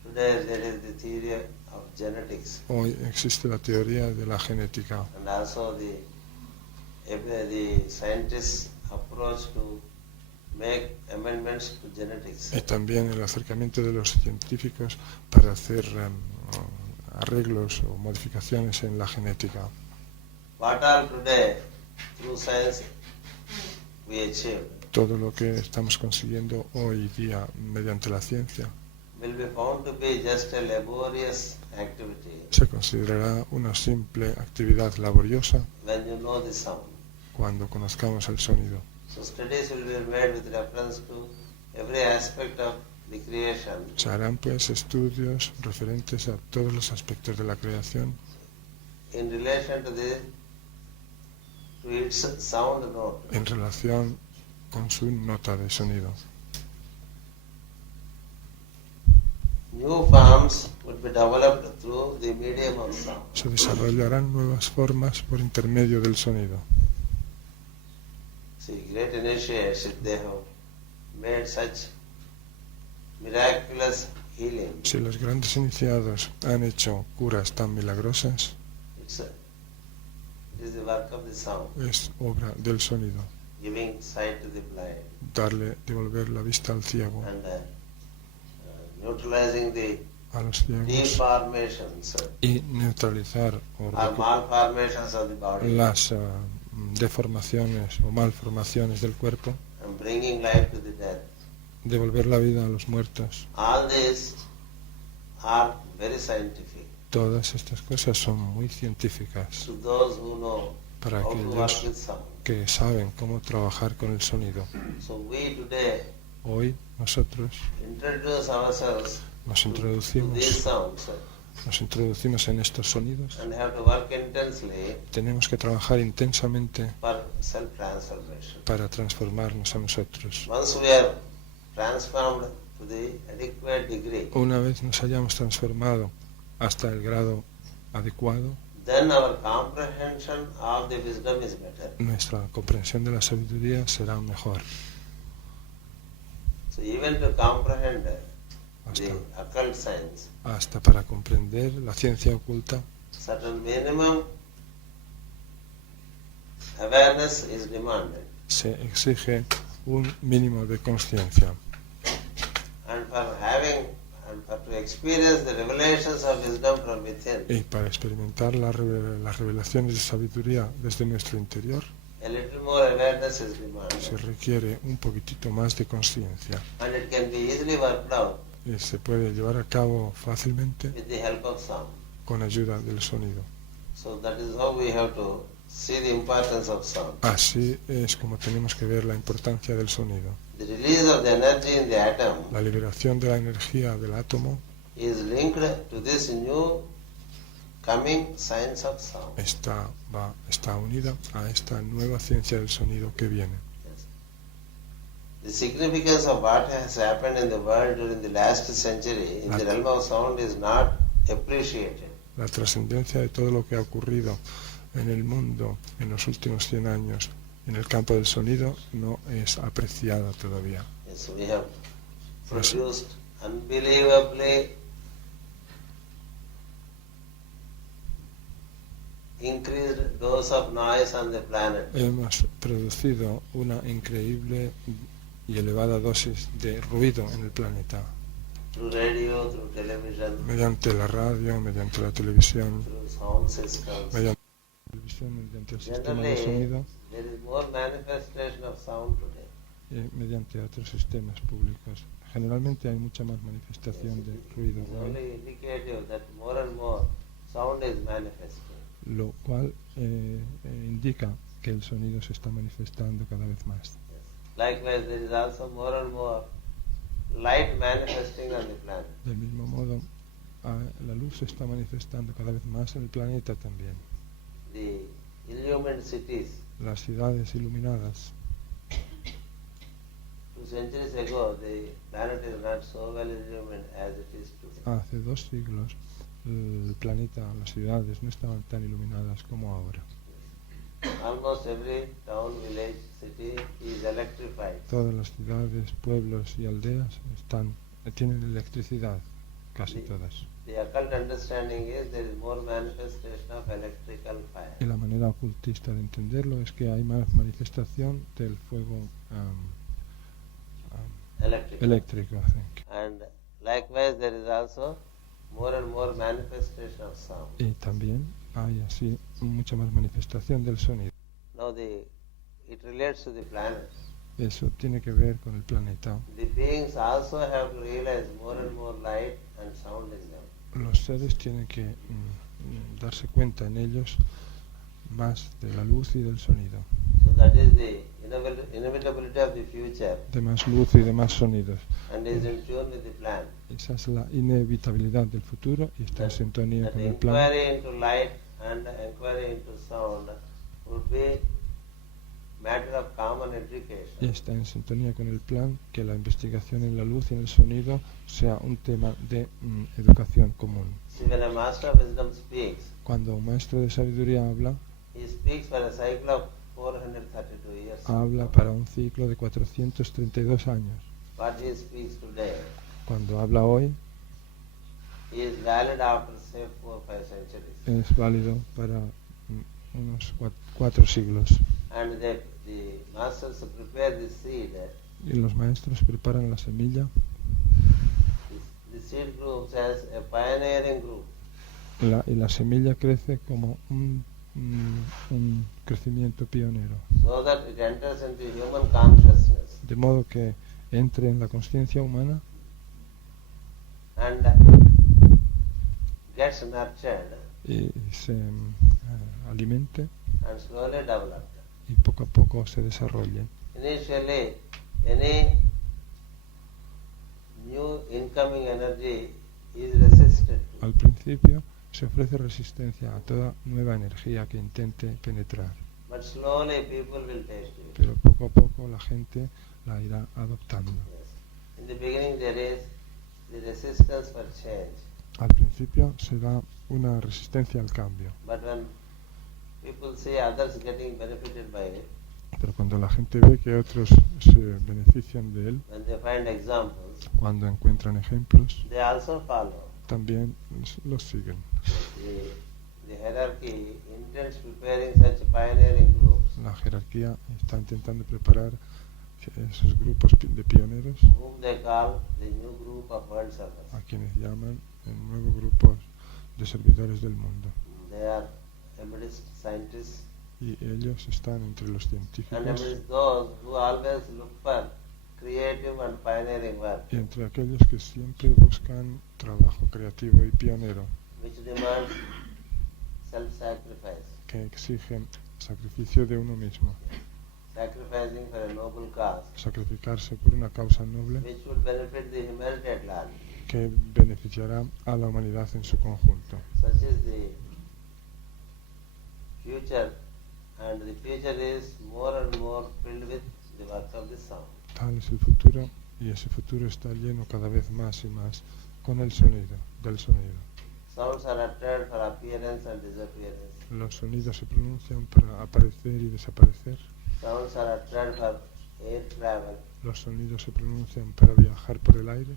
Today there is the theory of genetics, Hoy existe la teoría de la genética and also the scientists' approach to make amendments to genetics. y también el acercamiento de los científicos para hacer arreglos o modificaciones en la genética. What all today, through science, we achieved Todo lo que estamos consiguiendo hoy día mediante la ciencia will be found to be just a laborious activity se considerará una simple actividad laboriosa when you know the sound. cuando conozcamos el sonido. So studies will be made with reference to every aspect of the creation, Se harán pues estudios referentes a todos los aspectos de la creación in relation to its sound note. en relación con su nota de sonido. New forms would be developed through the medium of sound. Se desarrollarán nuevas formas por intermedio del sonido. See, great initiates, if they have made such miraculous healing, Si los grandes iniciados han hecho curas tan milagrosas, it is the work of the sound, es obra del sonido. giving sight to the blind Devolver la vista al ciego, and neutralizing the a los ciegos, deformations y neutralizar o or malformations of the body, las deformaciones o malformaciones del cuerpo, and bringing life to the dead. devolver la vida a los muertos. All these are very scientific Todas estas cosas son muy científicas to those who know para how to work aquellos with sound. que saben cómo trabajar con el sonido. So we today Hoy nosotros introduce ourselves nos to these introducimos en estos sonidos. and have to work intensely Tenemos que trabajar intensamente for self-transformation. para transformarnos a nosotros. Once we are transformed to the adequate degree, Una vez nos hayamos transformado hasta el grado adecuado, then our comprehension of the wisdom is better. nuestra comprensión de la sabiduría será mejor. So even to comprehend the Hasta, occult science, hasta para comprender la ciencia oculta, certain minimum awareness is demanded. se exige un mínimo de conciencia. And for to experience the revelations of wisdom from within, Y para experimentar las revelaciones de sabiduría desde nuestro interior, a little more awareness is demanded. se requiere un poquitito más de conciencia. And it can be easily worked out Y se puede llevar a cabo fácilmente with the help of sound. con ayuda del sonido. So that is how we have to see the importance of sound. Así es como tenemos que ver la importancia del sonido. The release of the energy in the atom La liberación de la energía del átomo is linked to this new coming science of sound. está unida a esta nueva ciencia del sonido que viene. Yes. The significance of what has happened in the world during the last century in the realm of sound is not appreciated. La trascendencia de todo lo que ha ocurrido en el mundo en los últimos 100 años en el campo del sonido no es apreciada todavía. Yes, we have Por eso, produced unbelievably increased dose of noise on the planet. hemos producido una increíble y elevada dosis de ruido en el planeta, Through radio, through television, mediante la radio, mediante la televisión, through sound systems. mediante la televisión, mediante el sistema de Generally, sonido there is more manifestation of sound today. y mediante otros sistemas públicos. Generalmente hay mucha más manifestación de ruido It's hoy, only indicative that more and more sound is manifesting. lo cual indica que el sonido se está manifestando cada vez más. Yes. Likewise, there is also more and more light manifesting on the planet. Del mismo modo, la luz se está manifestando cada vez más en el planeta también. The illumined cities, Las ciudades iluminadas. 2 centuries ago, the planet is not so well illumined as it is today. Hace 2 siglos el planeta, las ciudades no estaban tan iluminadas como ahora. Almost every town, village, city is electrified. Todas las ciudades, pueblos y aldeas tienen electricidad, casi todas. The occult understanding is there is more manifestation of electrical fire. Y la manera ocultista de entenderlo es que hay más manifestación del fuego eléctrico. I think. And likewise, there is also more and more manifestation of sound. Y también hay así mucha más manifestación del sonido. Now, it relates to the planets. Eso tiene que ver con el planeta. The beings also have to realize more and more light and sound in them. Los seres tienen que darse cuenta en ellos más de la luz y del sonido, So that is the inevitability of the future de más luz y de más sonidos. and is in tune with the plan. Esa es la inevitabilidad del futuro y está en sintonía That con el plan. inquiry into light and inquiry into sound would be matter of common Y education. está en sintonía con el plan que la investigación en la luz y en el sonido sea un tema de educación común. See, when a master of wisdom speaks, Cuando un maestro de sabiduría habla, he speaks for a cycle of 432 years. habla para un ciclo de 432 años. What he speaks today Cuando habla hoy, is valid after, say, 4 or 5 centuries. es válido para unos 4 siglos. And the masters prepare the seed. Y los maestros preparan la semilla. The seed groups as a pioneering group. Y la semilla crece como un crecimiento pionero, So that it enters into human consciousness de modo que entre en la conciencia humana and gets nurtured y se alimente and slowly developed. y poco a poco se desarrolle. Initially, any new incoming energy is resisted to. Al principio se ofrece resistencia a toda nueva energía que intente penetrar, But slowly people will take to it. pero poco a poco la gente la irá adoptando. Yes. In the beginning there is the resistance for change. Al principio se da una resistencia al cambio, But when people see others getting benefited by it, pero cuando la gente ve que otros se benefician de él, when they find examples, cuando encuentran ejemplos, they also follow. también los siguen. The hierarchy intends preparing such pioneering groups, La jerarquía está intentando preparar esos grupos de pioneros, whom they call the new group of world a servers. quienes llaman el nuevo grupo de servidores del mundo. They are amidst scientists Y ellos están entre los and científicos amidst those who always look for creative and pioneering work, y entre aquellos que siempre buscan trabajo creativo y pionero, which demands self-sacrifice, que exigen sacrificio de uno mismo, sacrificing for a noble cause, sacrificarse por una causa noble which would benefit the humanity at large. que beneficiará a la humanidad en su conjunto. Such is the future, and the future is more and more filled with the work of the sound. Tal es el futuro y ese futuro está lleno cada vez más y más con el sonido, del sonido. Sounds are uttered for appearance and disappearance. Los sonidos se pronuncian para aparecer y desaparecer. Sounds are uttered for air travel. Los sonidos se pronuncian para viajar por el aire.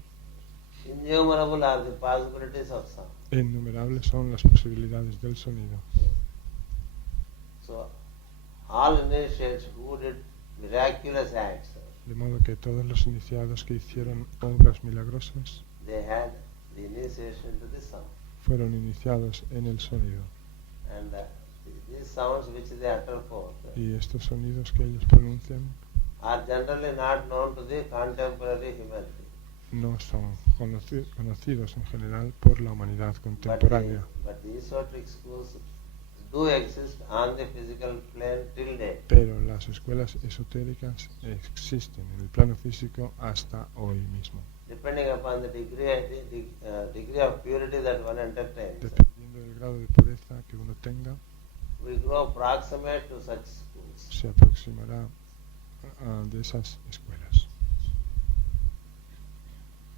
Innumerable are the possibilities of sound. Innumerables son las posibilidades del sonido. So, all initiates who did miraculous acts, De modo que todos los iniciados que hicieron obras milagrosas they had the initiation to the sound. fueron iniciados en el sonido. And these sounds which they utter forth Y estos sonidos que ellos pronuncian are generally not known to the contemporary humanity. no son conocidos en general por la humanidad contemporánea. But the esoteric schools do exist on the physical plane till date. Pero las escuelas esotéricas existen en el plano físico hasta hoy mismo. Depending upon the degree of purity that one entertains, Dependiendo del grado de pureza que uno tenga, we grow proximate to such schools. se aproximará de esas escuelas.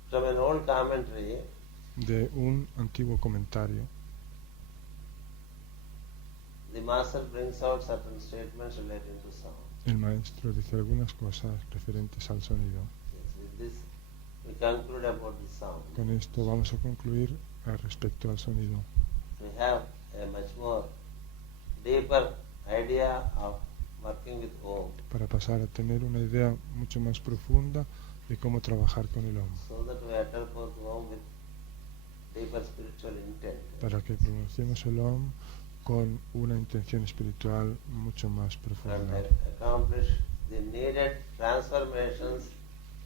From an old commentary, De un antiguo comentario, the master brings out certain statements relating to sound. el maestro dice algunas cosas referentes al sonido. Yes, with this, we conclude about the sound. Con esto vamos a concluir respecto al sonido. We have a much more deeper idea of working with Om, Para pasar a tener una idea mucho más profunda de cómo trabajar con el Om, so that we utter forth Om with deeper spiritual intent. para que pronunciemos el Om con una intención espiritual mucho más And profunda accomplish the needed transformations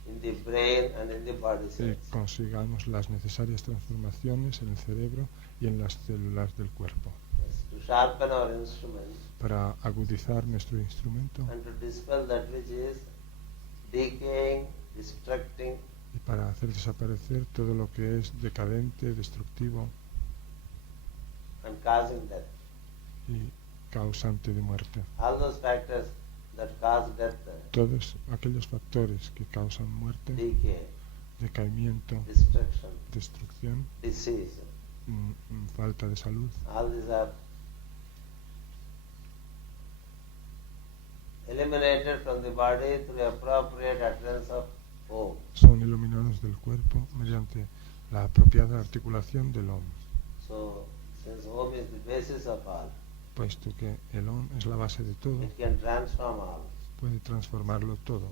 in the brain and in the body y cells. consigamos las necesarias transformaciones en el cerebro y en las células del cuerpo, Yes, to sharpen our instruments para agudizar nuestro instrumento and to dispel that which is decaying, destructing, y para hacer desaparecer todo lo que es decadente, destructivo and causing death. y causante de muerte. All those factors that cause death, Todos aquellos factores que causan muerte, decay, decaimiento, destruction, destrucción, disease, falta de salud, all these are eliminated from the body through appropriate utterance of Om. son eliminados del cuerpo mediante la apropiada articulación del Om, So, since Om is the basis of all, puesto que el Om es la base de todo, it can transform all. puede transformarlo todo.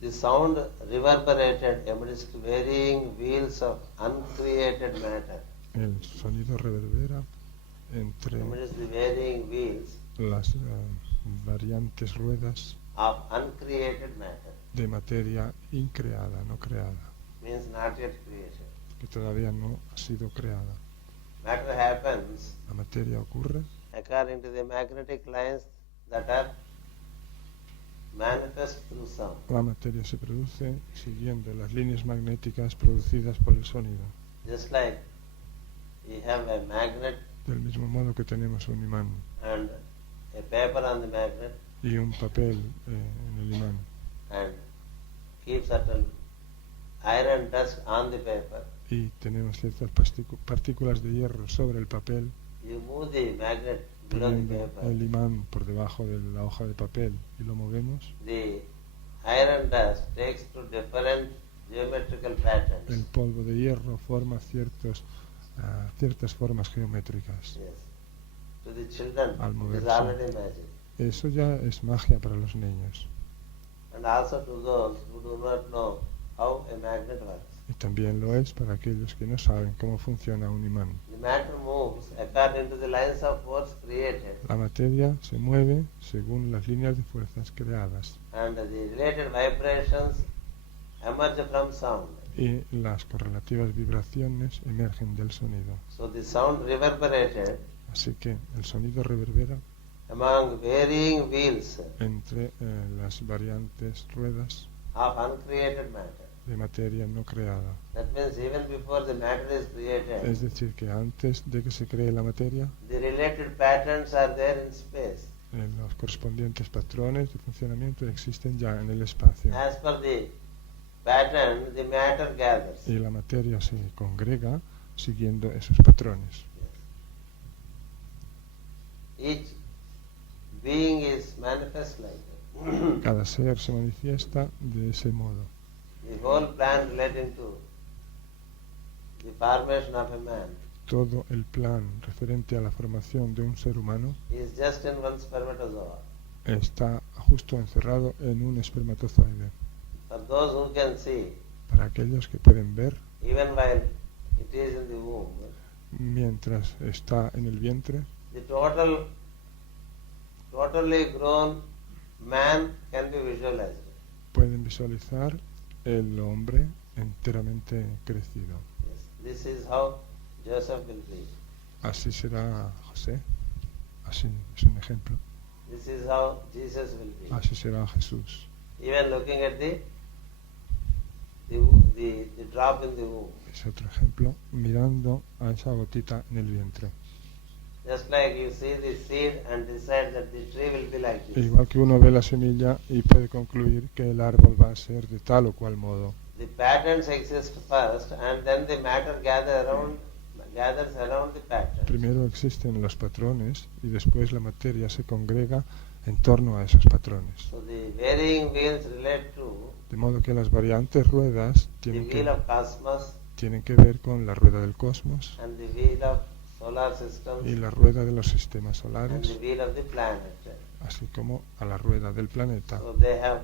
The sound reverberated amidst varying wheels of uncreated matter. El sonido reverbera entre Amidst the varying wheels las variantes ruedas of uncreated matter, de materia increada, no creada, means not yet created. que todavía no ha sido creada. Matter happens La materia ocurre according to the magnetic lines that are manifest through sound. La materia se produce siguiendo las líneas magnéticas producidas por el sonido. Just like you have a magnet Del mismo modo que tenemos un imán and a paper on the magnet y un papel en el imán and keep certain iron dust on the paper, y tenemos ciertas partículas de hierro sobre el papel, you move the magnet below the poniendo el paper, imán por debajo de la hoja de papel y lo movemos, the iron dust takes to different geometrical el patterns. polvo de hierro forma ciertas formas geométricas. Yes. To the children, Al it is moverse. already magic. Eso ya es magia para los niños. And also to those who do not know how a magnet works. Y también lo es para aquellos que no saben cómo funciona un imán. The matter moves according to the lines of force created, La materia se mueve según las líneas de fuerzas creadas and the related vibrations emerge from sound. y las correlativas vibraciones emergen del sonido. So the sound reverberated Así que el sonido reverbera among varying wheels entre las variantes ruedas of uncreated matter. de materia no creada. That means even before the matter is created, Es decir, que antes de que se cree la materia, the related patterns are there in space. los correspondientes patrones de funcionamiento existen ya en el espacio. As per the pattern, the matter gathers. Y la materia se congrega siguiendo esos patrones. each being is manifest like that. Cada ser se manifiesta de ese modo. The whole plan relating to the formation of a man Todo el plan referente a la formación de un ser humano is just in one spermatozoa. está justo encerrado en un espermatozoide. For those who can see, Para aquellos que pueden ver, even while it is in the womb, mientras está en el vientre, the totally grown man can be visualized. pueden visualizar el hombre enteramente crecido. Yes. This is how Joseph will be. Así será José. Así es un ejemplo. This is how Jesus will be. Así será Jesús. Even looking at the drop in the womb. Es otro ejemplo, mirando a esa gotita en el vientre. Just like you see the seed and decide that the tree will be like this. Igual que uno ve la semilla y puede concluir que el árbol va a ser de tal o cual modo. The patterns exist first, and then the matter gathers around the pattern. Primero existen los patrones y después la materia se congrega en torno a esos patrones. So the varying wheels relate to De modo que las variantes ruedas the tienen wheel que, of cosmos tienen que ver con la rueda del cosmos and the wheel of solar systems y la rueda de los sistemas and solares, the wheel of the planet. así como a la rueda del planeta. So they have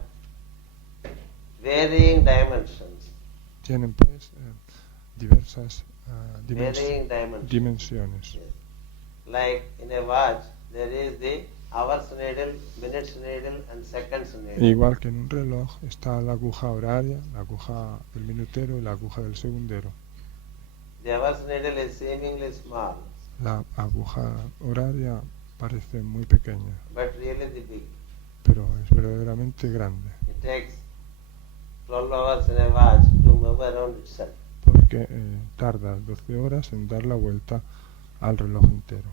varying dimensions. Tienen pues diversas Varying dimensions. dimensiones. Yes. Like in a watch, there is the hours needle, minutes needle, and seconds needle. Igual que en un reloj está la aguja horaria, la aguja del minutero y la aguja del segundero. The hours needle is seemingly small, La aguja horaria parece muy pequeña, but really the big. pero es verdaderamente grande, It takes 12 hours in a watch to move around itself. porque tarda 12 horas en dar la vuelta al reloj entero.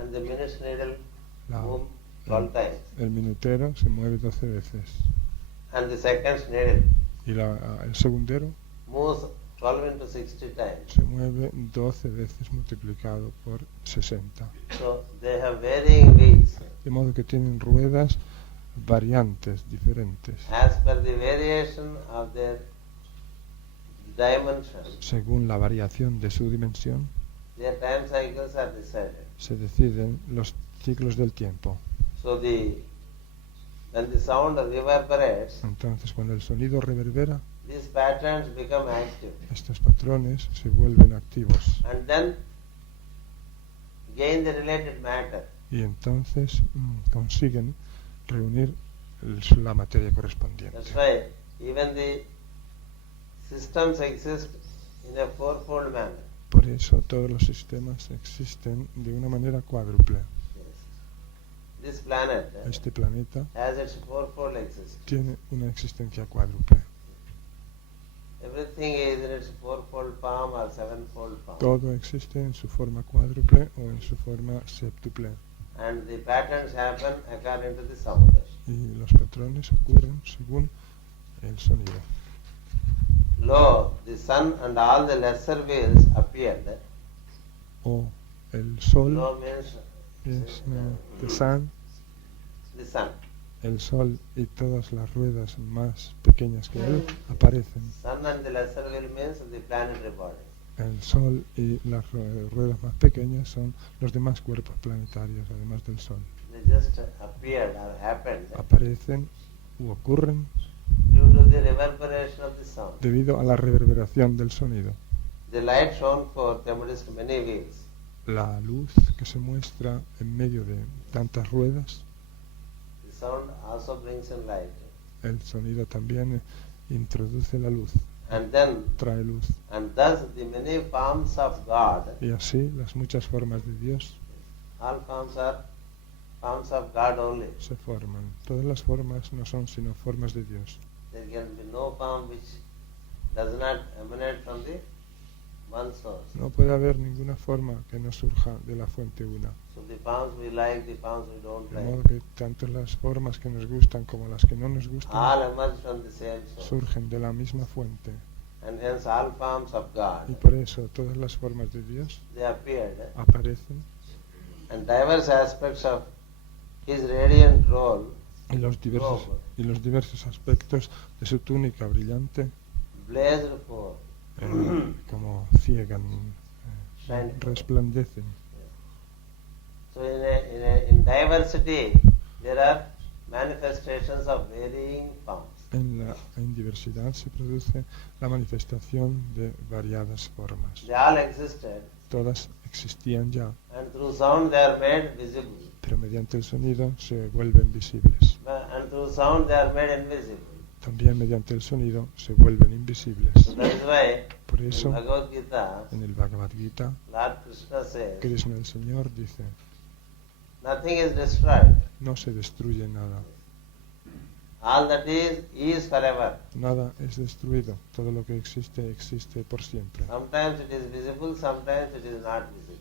And the minutes needle La- move 12 times. El minutero se mueve 12 veces And the seconds needle y el segundero moves 12 into 60 times. se mueve 12 veces multiplicado por 60. So they have varying wheels De modo que tienen ruedas variantes, diferentes, as per the variation of their dimension. según la variación de su dimensión. Their time cycles are decided. Se deciden los ciclos del tiempo. So when the sound reverberates, Entonces, cuando el sonido reverbera, these patterns become active estos patrones se vuelven activos and then gain the related matter. y entonces consiguen reunir la materia correspondiente. That's why even the systems exist in a fourfold manner. Por eso todos los sistemas existen de una manera cuádruple. Yes. This planet Este planeta has its fourfold existence. tiene una existencia cuádruple. Everything is in its fourfold form or sevenfold form. Todo existe en su forma cuádruple o en su forma séptuple. And the patterns happen according to the sound. Y los patrones ocurren según el sonido. Lo, the sun and all the lesser wheels appeared. O el sol Lo means es the sun, the sun. el sol y todas las ruedas más pequeñas que él aparecen. Sun and the lesser wheel means the planetary bodies. El sol y las ruedas más pequeñas son los demás cuerpos planetarios, además del sol. They just appeared or happened Aparecen u ocurren due to the reverberation of the sound. debido a la reverberación del sonido. The light shone forth amidst many wheels. La luz que se muestra en medio de tantas ruedas, The sound also brings in light. el sonido también introduce la luz, And then, trae luz. and thus the many forms of God, Y así las muchas formas de Dios all forms are forms of God only. se forman. Todas las formas no son sino formas de Dios. There can be no form which does not emanate from the one source. No puede haber ninguna forma que no surja de la fuente una. So the forms we like, the forms we don't De modo like, que tanto las formas que nos gustan como las que no nos all gustan emerge from the same source. surgen de la misma fuente. And hence all forms of Y God, por eso todas las formas de Dios they appeared aparecen and diverse aspects of his radiant role, y los diversos aspectos de su túnica brillante blazed forth. como ciegan, Shine. resplandecen. So in diversity there are manifestations of varying forms. En diversidad se produce la manifestación de variadas formas. They all existed, Todas existían ya, and through sound they are made visible, pero mediante el sonido se vuelven visibles. and through sound they are made invisible. También mediante el sonido se vuelven invisibles. So that is why Por in eso, Bhagavad Gita, en el Bhagavad Gita, Lord Krishna says, Krishna el Señor dice, nothing is destroyed. no se destruye nada. All that is forever. Nada es destruido. Todo lo que existe, existe por siempre. Sometimes it is visible, sometimes it is not visible.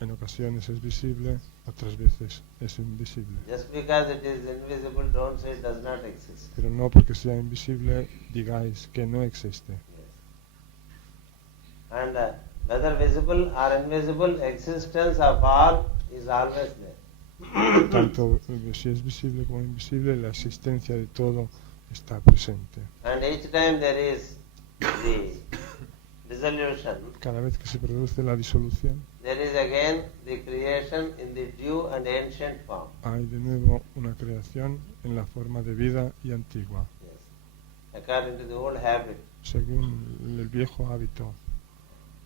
En ocasiones es visible, otras veces es invisible. Just because it is invisible, don't say it does not exist. Pero no porque sea invisible digáis que no existe. Yes. And whether visible or invisible, existence of all is always there. Tanto si es visible como invisible, la existencia de todo está presente. And each time there is the dissolution, Cada vez que se produce la disolución, there is again the creation in the due and ancient form. hay de nuevo una creación en la forma de vida y antigua, Yes. According to the old habit, según el viejo hábito,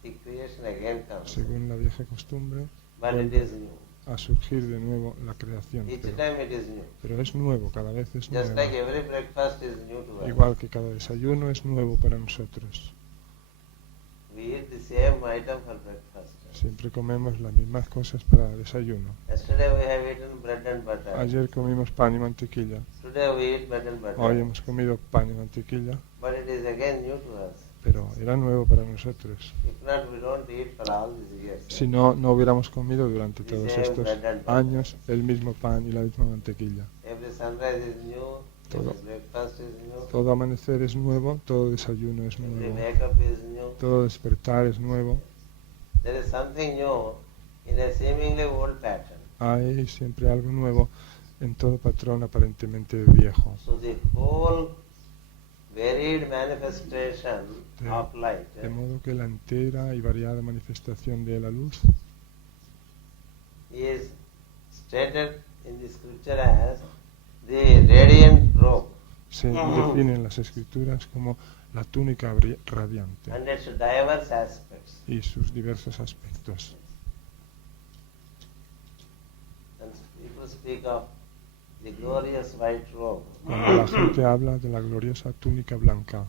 the creation again comes. según la vieja costumbre, But it is new. a surgir de nuevo la creación. Each time it is new. Pero es nuevo, cada vez es Just nuevo. like every breakfast is new to us. Igual que cada desayuno es nuevo para nosotros. We eat the same item for breakfast. Siempre comemos las mismas cosas para desayuno. Yesterday we have eaten bread and butter. Ayer comimos pan y mantequilla. Today we eat bread and butter. Hoy hemos comido pan y mantequilla, But it is again new to us. pero era nuevo para nosotros. If not, we don't eat for all these years. Si no, no hubiéramos comido durante The todos same estos bread and butter. años el mismo pan y la misma mantequilla. Every sunrise is new. Todo. Every breakfast is new. Todo amanecer es nuevo, todo desayuno es Every nuevo, wake up is new. todo despertar es nuevo. There is something new in a seemingly old pattern. Hay siempre algo nuevo en todo patrón aparentemente viejo. So the whole varied manifestation De- of light De modo que la entera y variada manifestación de la luz is stated in the scripture as the radiant robe se define en las escrituras como la túnica radiante and its diverse aspects. y sus diversos aspectos. And people speak of the glorious white robe. Cuando la gente habla de la gloriosa túnica blanca,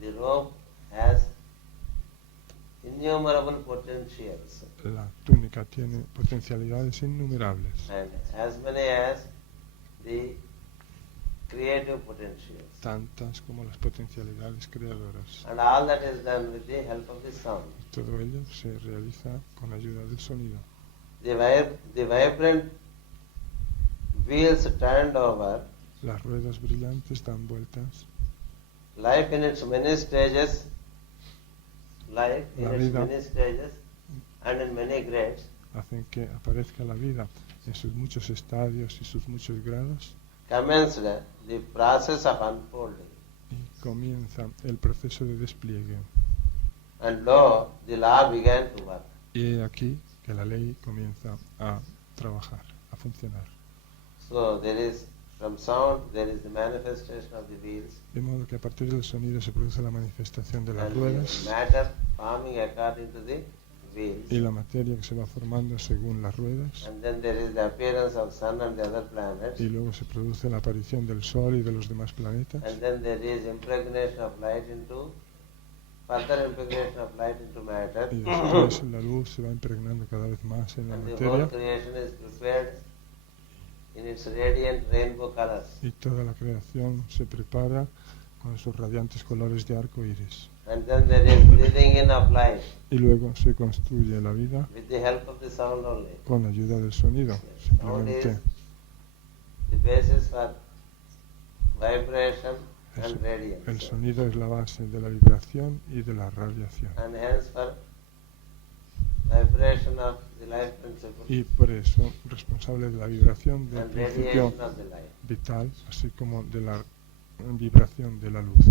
The robe has innumerable potentials la túnica tiene potencialidades innumerables, and as many as the creative potentials. tantas como las potencialidades creadoras. And all that is done with the help of the sound. Todo ello se realiza con ayuda del sonido. The vibrant wheels turned over, Las ruedas brillantes dan vueltas, life in its many stages, life in La its vida. many stages and in many grades, hacen que aparezca la vida en sus muchos estadios y sus muchos grados, commenced the process of unfolding. y comienza el proceso de despliegue. And lo, the law began to work. Y he aquí que la ley comienza a trabajar, a funcionar. So there is, from sound, there is the manifestation of the wheels De modo que a partir del sonido se produce la manifestación de las and the ruedas matter forming according to the wheels. y la materia que se va formando según las ruedas, And then there is the appearance of sun and the other planets. y luego se produce la aparición del Sol y de los demás planetas, And then there is impregnation of light into, further impregnation of light into matter. y después la luz se va impregnando cada vez más en la And the whole materia, creation is prepared in its radiant rainbow colors. y toda la creación se prepara con sus radiantes colores de arco iris. And then there is breathing in of life Y luego se construye la vida with the help of the sound only. con ayuda del sonido, Sound is simplemente. the basis for vibration El, and radiance. el sonido es la base de la vibración y de la radiación. And hence for vibration of the the life principle y por eso responsable de la vibración del and principio radiation of the light. vital, así como de la vibración de la luz.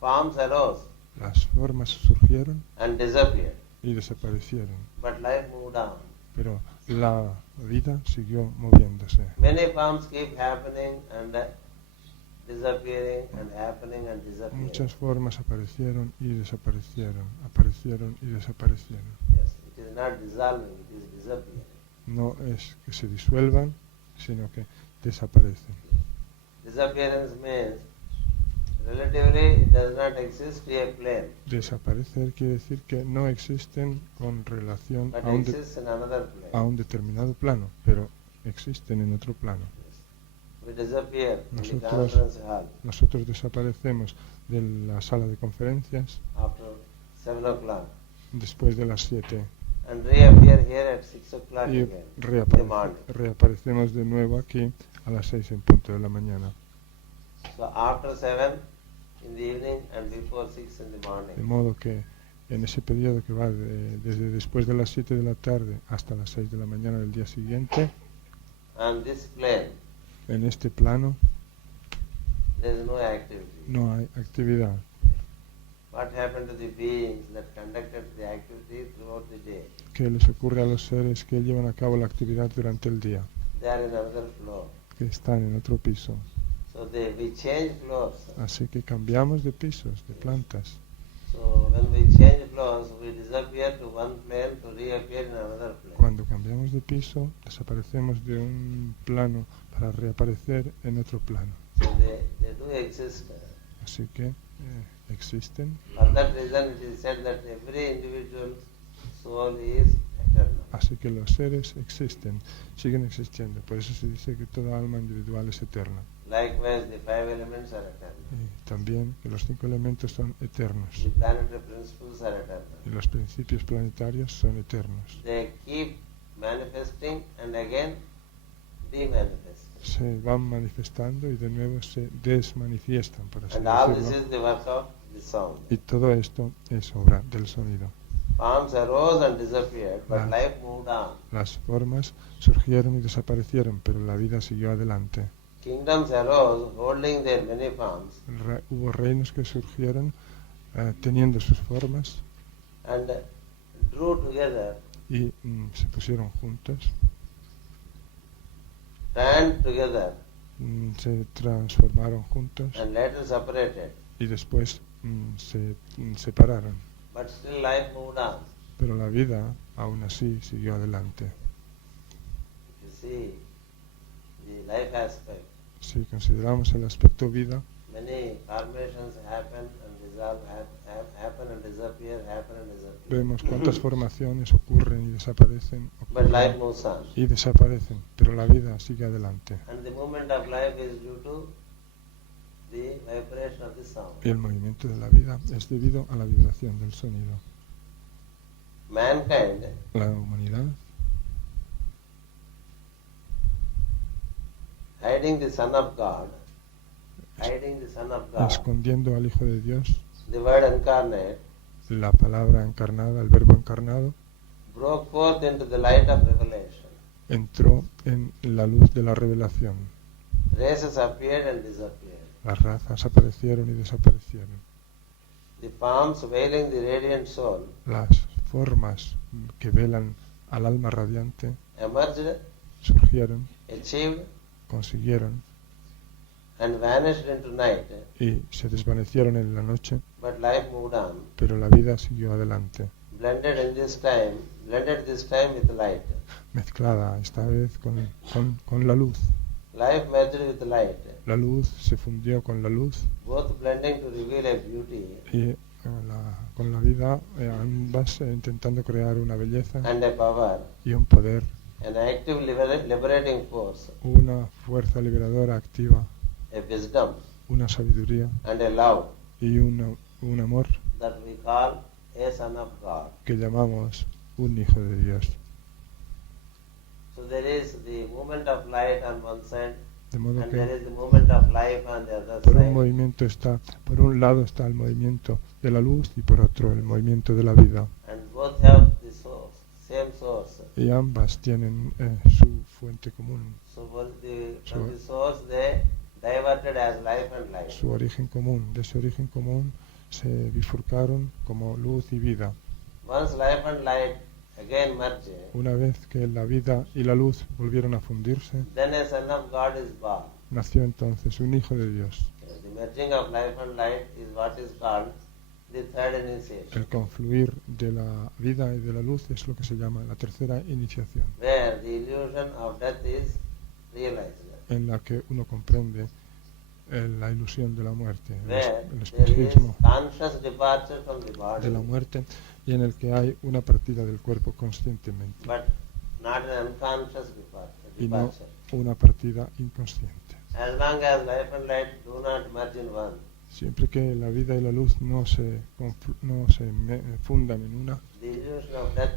Forms arose Las formas surgieron and disappeared, y desaparecieron, but life moved on. pero la vida siguió moviéndose. Many forms keep happening and disappearing and happening and disappearing. Muchas formas aparecieron y desaparecieron, aparecieron y desaparecieron. Yes, it is not dissolving, it is disappearing. No es que se disuelvan, sino que desaparecen. Disappearance means relatively it does not exist to a plane, Desaparecer quiere decir que no existen con relación but a un, exists in another plane. a un determinado plano, pero existen en otro plano. We disappear in the Nosotros- conference hall Nosotros desaparecemos de la sala de conferencias after 7 o'clock después de las 7 and reappear here at 6 o'clock y again in the morning. reaparecemos de nuevo aquí a las 6 en punto de la mañana. So after 7 in the evening and before 6 in the De morning. modo que en ese periodo que va desde después de las 7 de la tarde hasta las 6 de la mañana del día siguiente, On this plane en este plano there is no activity. no hay actividad. What happened to the beings that conducted the activity throughout the day? ¿Qué les ocurre a los seres que llevan a cabo la actividad durante el día? They are in another floor. Que están en otro piso. So we change floors. Así que cambiamos de pisos, de plantas. So when we change floors, we disappear to one plane to reappear in another plane. Cuando cambiamos de piso, desaparecemos de un plano para reaparecer en otro plano. So they do exist. Así que existen. For that reason it is said that every individual soul is eternal. Así que los seres existen, siguen existiendo. Por eso se dice que toda alma individual es eterna. Likewise, the 5 elements are eternal. Y también que los 5 elementos son eternos. The planetary principles are eternal. Y los principios planetarios son eternos. They keep manifesting and again demanifesting. Se van manifestando y de nuevo se desmanifiestan, por así And all this decirlo. is the work of the sound. Y todo esto es obra del sonido. Forms arose and disappeared, but Ah. life moved on. Las formas surgieron y desaparecieron, pero la vida siguió adelante. Kingdoms arose holding their many forms Hubo reinos que surgieron teniendo sus formas and drew together, y se pusieron juntos, ran together, se transformaron juntos and later separated. y después se separaron. But still life moved on. Pero la vida aún así siguió adelante. If you see the life aspect, Si consideramos el aspecto vida, many formations happen and dissolve, happen and disappear, happen and disappear. vemos cuántas formaciones ocurren y desaparecen, But life ocurren moves on. y desaparecen, pero la vida sigue adelante. And the movement of life is due to the vibration of the sound. Y el movimiento de la vida es debido a la vibración del sonido. Mankind La humanidad, hiding the Son of God, hiding the Son of God, escondiendo al Hijo de Dios, the Word incarnate, la palabra encarnada, el verbo encarnado, broke forth into the light of revelation. entró en la luz de la revelación. Races appeared and disappeared. Las razas aparecieron y desaparecieron. The forms veiling the radiant soul Las formas que velan al alma radiante emerged, surgieron, achieved, consiguieron and vanished into night. y se desvanecieron en la noche, But life moved on, pero la vida siguió adelante, blended this time with light. mezclada esta vez con la luz. Life merged with light, La luz se fundió con la luz both blending to reveal a beauty y con la vida, ambas intentando crear una belleza and a power, y un poder, an active liberating force, una fuerza liberadora activa, a wisdom una sabiduría and a love y un amor that we call a Son of God. que llamamos un Hijo de Dios. So there is the movement of light on one side De modo and there que is the movement of life on the other por un lado está el movimiento de la luz y por otro el movimiento de la vida. And both have the source, same source. y ambas tienen su fuente común, So from the source they diverted as life and light. su origen común. De ese origen común se bifurcaron como luz y vida. Once life and light again merge, Una vez que la vida y la luz volvieron a fundirse, then a son of God is born. nació entonces un hijo de Dios. The merging of life and light is what is called the third initiation, El confluir de la vida y de la luz es lo que se llama la tercera iniciación, where the illusion of death is realized, en la que uno comprende la ilusión de la muerte, where el there is espejismo conscious departure from the de la body, muerte, y en el que hay una partida del cuerpo conscientemente but not an unconscious y no departure. una partida inconsciente. As long as life and light do not merge in one, Siempre que la vida y la luz no se fundan en una, the illusion of death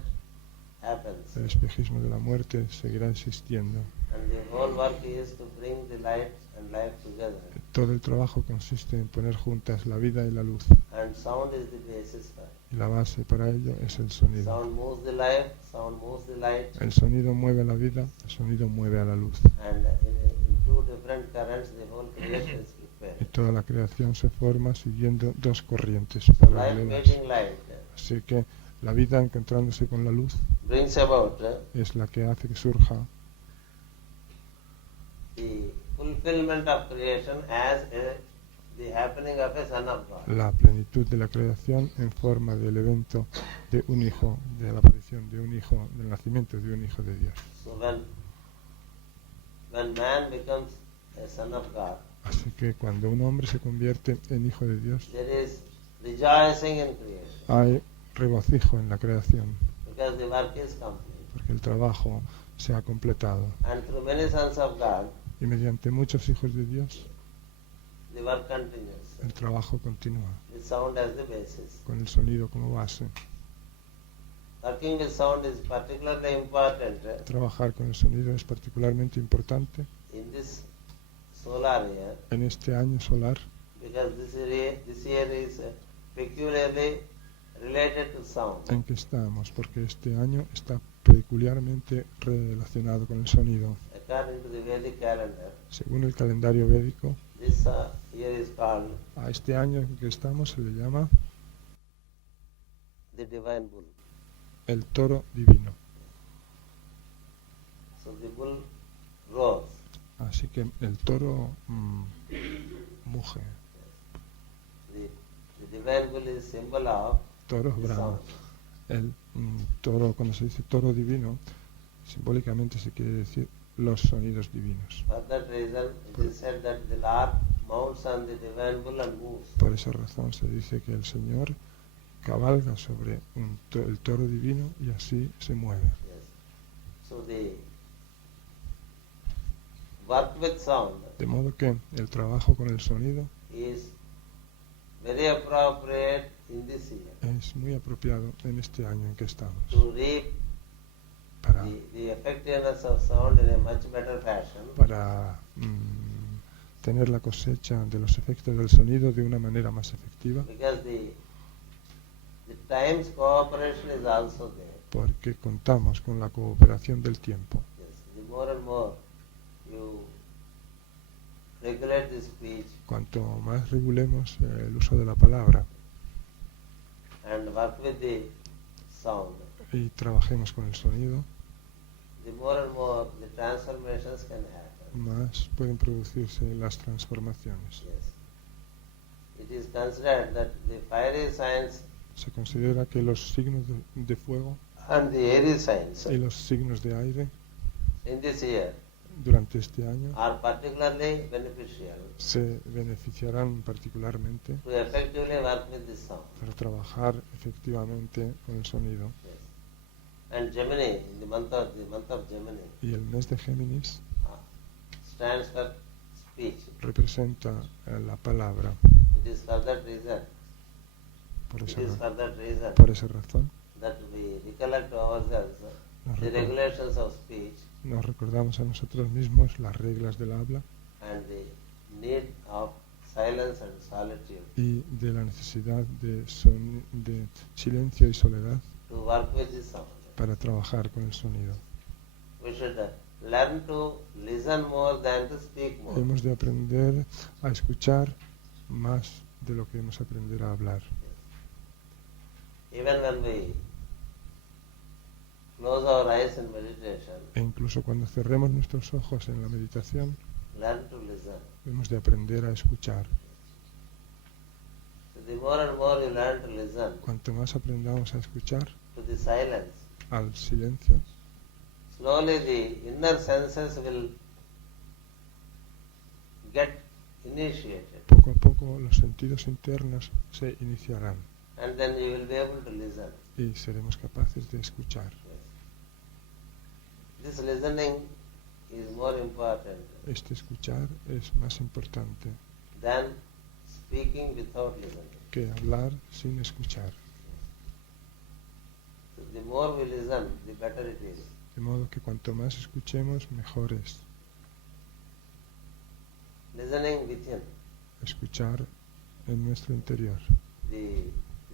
happens. el espejismo de la muerte seguirá existiendo. And the whole work is to bring the light and life together. Todo el trabajo consiste en poner juntas la vida y la luz, And sound is the basis for it. y la base para ello es el sonido. Sound moves the life, sound moves the light, El sonido mueve la vida, el sonido mueve a la luz. and in two different currents the whole creation is Y prepared. toda la creación se forma siguiendo dos corrientes So life paralelas. meeting light Así que la vida encontrándose con la luz brings about es la que hace que surja the fulfillment of creation as the happening of a son of God. la plenitud de la creación en forma del evento de un hijo, de la aparición de un hijo, del nacimiento de un hijo de Dios. So when man becomes a son of God, Así que cuando un hombre se convierte en hijo de Dios, there is rejoicing in creation hay regocijo en la creación, because the work is complete. porque el trabajo se ha completado. And through many sons of God, Y mediante muchos hijos de Dios, the work continues. el trabajo continúa, The sound as the basis. con el sonido como base. Working with sound is particularly important Trabajar con el sonido es particularmente importante in this solar year en este año solar, because this year is peculiarly related to sound. en que estamos, porque este año está peculiarmente relacionado con el sonido. According to the Vedic calendar, Según el calendario védico, this year is called a este año en que estamos se le llama the divine bull. el toro divino. So the bull roars. Así que el toro muge, The divine bull is symbol of toro the bravo. sound. El toro, cuando se dice toro divino, simbólicamente se quiere decir los sonidos divinos. For that reason, it is said that the Lord mounts on the divine bull and moves. Por esa razón se dice que el Señor cabalga sobre el toro divino y así se mueve. Yes. So the work with sound De modo que el trabajo con el sonido is very appropriate in this year es muy apropiado en este año en que estamos, to reap para, the effectiveness of sound in a much better fashion. para tener la cosecha de los efectos del sonido de una manera más efectiva, Because the time's cooperation is also there. porque contamos con la cooperación del tiempo. Yes. The more and more you regulate the speech Cuanto más regulemos el uso de la palabra and work with the sound, y trabajemos con el sonido, the more and more the transformations can happen. más pueden producirse las transformaciones. Yes. It is considered that the fiery signs Se considera que los signos de fuego and the airy signs y los signos de aire in this year durante este año are particularly beneficial se beneficiarán particularmente to effectively work with the sound. para trabajar efectivamente con el sonido. Yes. And Gemini, in the month of Gemini, Y el mes de Géminis stands for speech. representa la palabra. It is for that reason. Por It esa, is for that reason por esa razón that we recollect to ourselves nos, the regulations of speech nos recordamos a nosotros mismos las reglas del habla and the need of silence and solitude y de la necesidad de silencio y soledad to work with the sound. para a trabajar con el sonido. We should learn to listen more than to speak more. Hemos de aprender a escuchar más de lo que hemos de aprender a hablar. Even when we close our eyes in meditation, E incluso cuando cerremos nuestros ojos en la meditación, learn to listen. hemos de aprender a escuchar. So the more and more you learn to listen Cuanto más aprendamos a escuchar to the silence, al silencio, slowly the inner senses will get initiated, poco a poco los sentidos internos se iniciarán and then you will be able to listen. y seremos capaces de escuchar. This listening is more important Este escuchar es más importante than speaking without listening. que hablar sin escuchar. So the more we listen, the better it is. De modo que cuanto más escuchemos, mejor es. Listening within. Escuchar en nuestro interior. The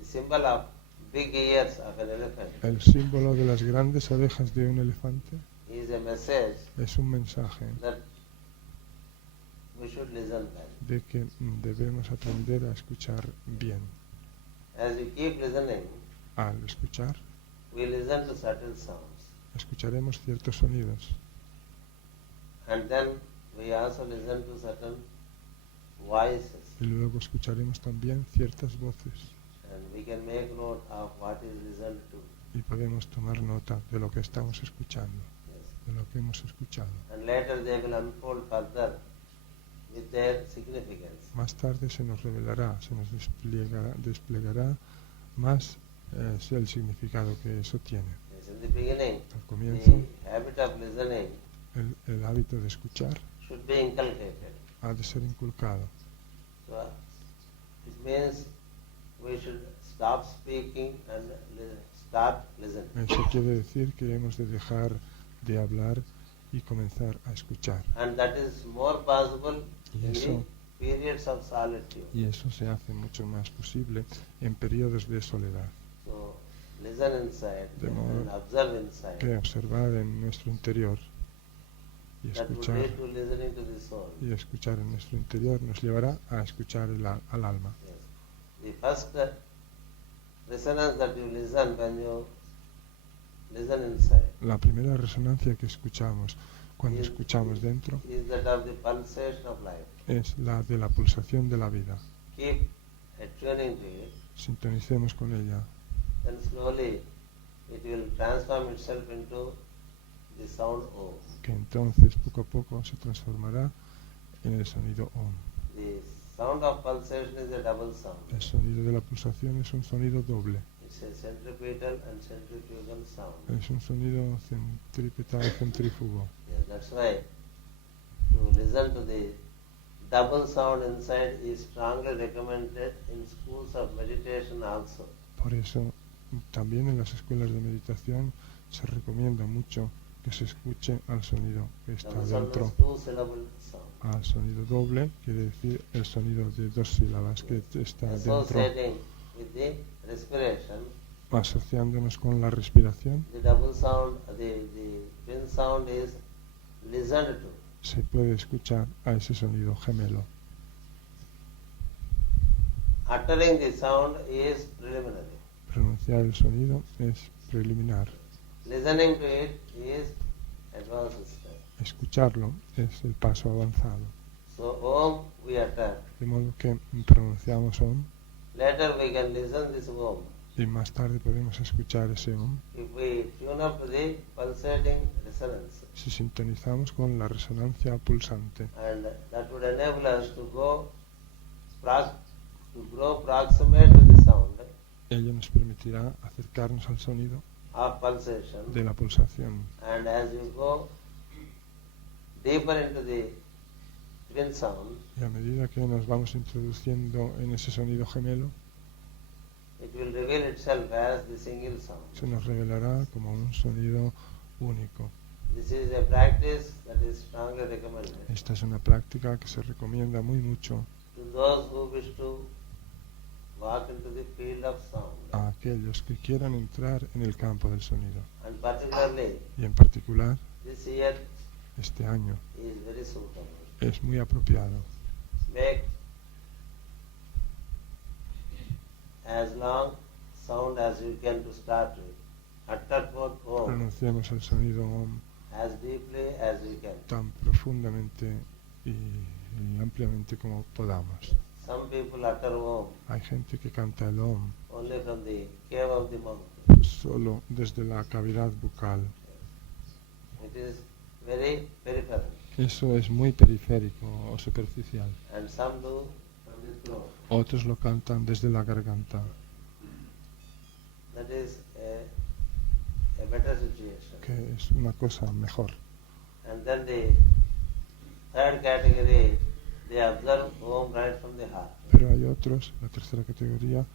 symbol of big ears of an elephant El símbolo de las grandes orejas de un elefante is a message es un mensaje that we should listen well. de que debemos aprender a escuchar bien. As we keep listening, Al escuchar, we listen to subtle sounds. escucharemos ciertos sonidos And then we also listen to certain voices. y luego escucharemos también ciertas voces And we can make note of what is listened to. y podemos tomar nota de lo que estamos escuchando, Yes. de lo que hemos escuchado. And later they will unfold further with their significance. Más tarde se nos revelará, se nos desplegará más el significado que eso tiene. Yes, in the beginning, Al comienzo, the habit of listening el hábito de escuchar should be inculcated. ha de ser inculcado. So it means we should stop speaking and start listening. Eso quiere decir que hemos de dejar de hablar y comenzar a escuchar. And that is more possible Y in eso, the periods of solitude. y eso se hace mucho más posible en periodos de soledad, So listen inside De modo and observe inside. que observar en nuestro interior y That would escuchar, lead to listening to the soul. y escuchar en nuestro interior nos llevará a escuchar al alma. Yes. The first resonance that you listen when you listen inside La primera resonancia que escuchamos cuando is- escuchamos dentro is that of the pulsation of life. es la de la pulsación de la vida. Keep attuning to it, Sintonicemos con ella, then slowly it will transform itself into the sound Om. que entonces poco a poco se transformará en el sonido Om. The sound of pulsation is a double sound. El sonido de la pulsación es un sonido doble, It's a centripetal and centrifugal sound. es un sonido centrípetal y centrífugo. Yes, that's why to listen to the double sound inside is strongly recommended in schools of meditation also. Por eso también en las escuelas de meditación se recomienda mucho que se escuche al sonido que está Double sound dentro. is two-syllable sound. Al sonido doble quiere decir el sonido de dos sílabas que está dentro, Associating with the respiration, asociándonos con la respiración. the double sound, the twin sound is listened to. Se puede escuchar a ese sonido gemelo. Uttering the sound is preliminary. Pronunciar el sonido es preliminar. Listening to it is advanced step. Escucharlo es el paso avanzado. So Om we utter. De modo que pronunciamos Om Later we can listen this Om. y más tarde podemos escuchar ese Om If we tune up to the pulsating resonance, si sintonizamos con la resonancia pulsante. and that would enable us to grow proximate to the sound Ello nos permitirá acercarnos al sonido of pulsation. de la pulsación. And as you go deeper into the twin sound, Y a medida que nos vamos introduciendo en ese sonido gemelo, it will reveal itself as the single sound. se nos revelará como un sonido único. This is a practice that is strongly recommended Esta es una práctica que se recomienda muy mucho to those who wish to walk into the field of sound. a aquellos que quieran entrar en el campo del sonido. And particularly, Y en particular, this year este año is very suitable. es muy apropiado. Make as long sound as you can to start with. Utter both Om Pronunciamos el sonido Om as deeply as you can. tan profundamente y ampliamente como podamos. Some people utter Om Hay gente que canta el Om only from the cave of the monk. solo desde la cavidad bucal. It is very peripheral. Eso es muy periférico o superficial. And some do from the throat. Otros lo cantan desde la garganta. That is a better situation. Que es una cosa mejor. And then the third category, they observe Om right from the heart. Pero hay otros, la tercera categoría,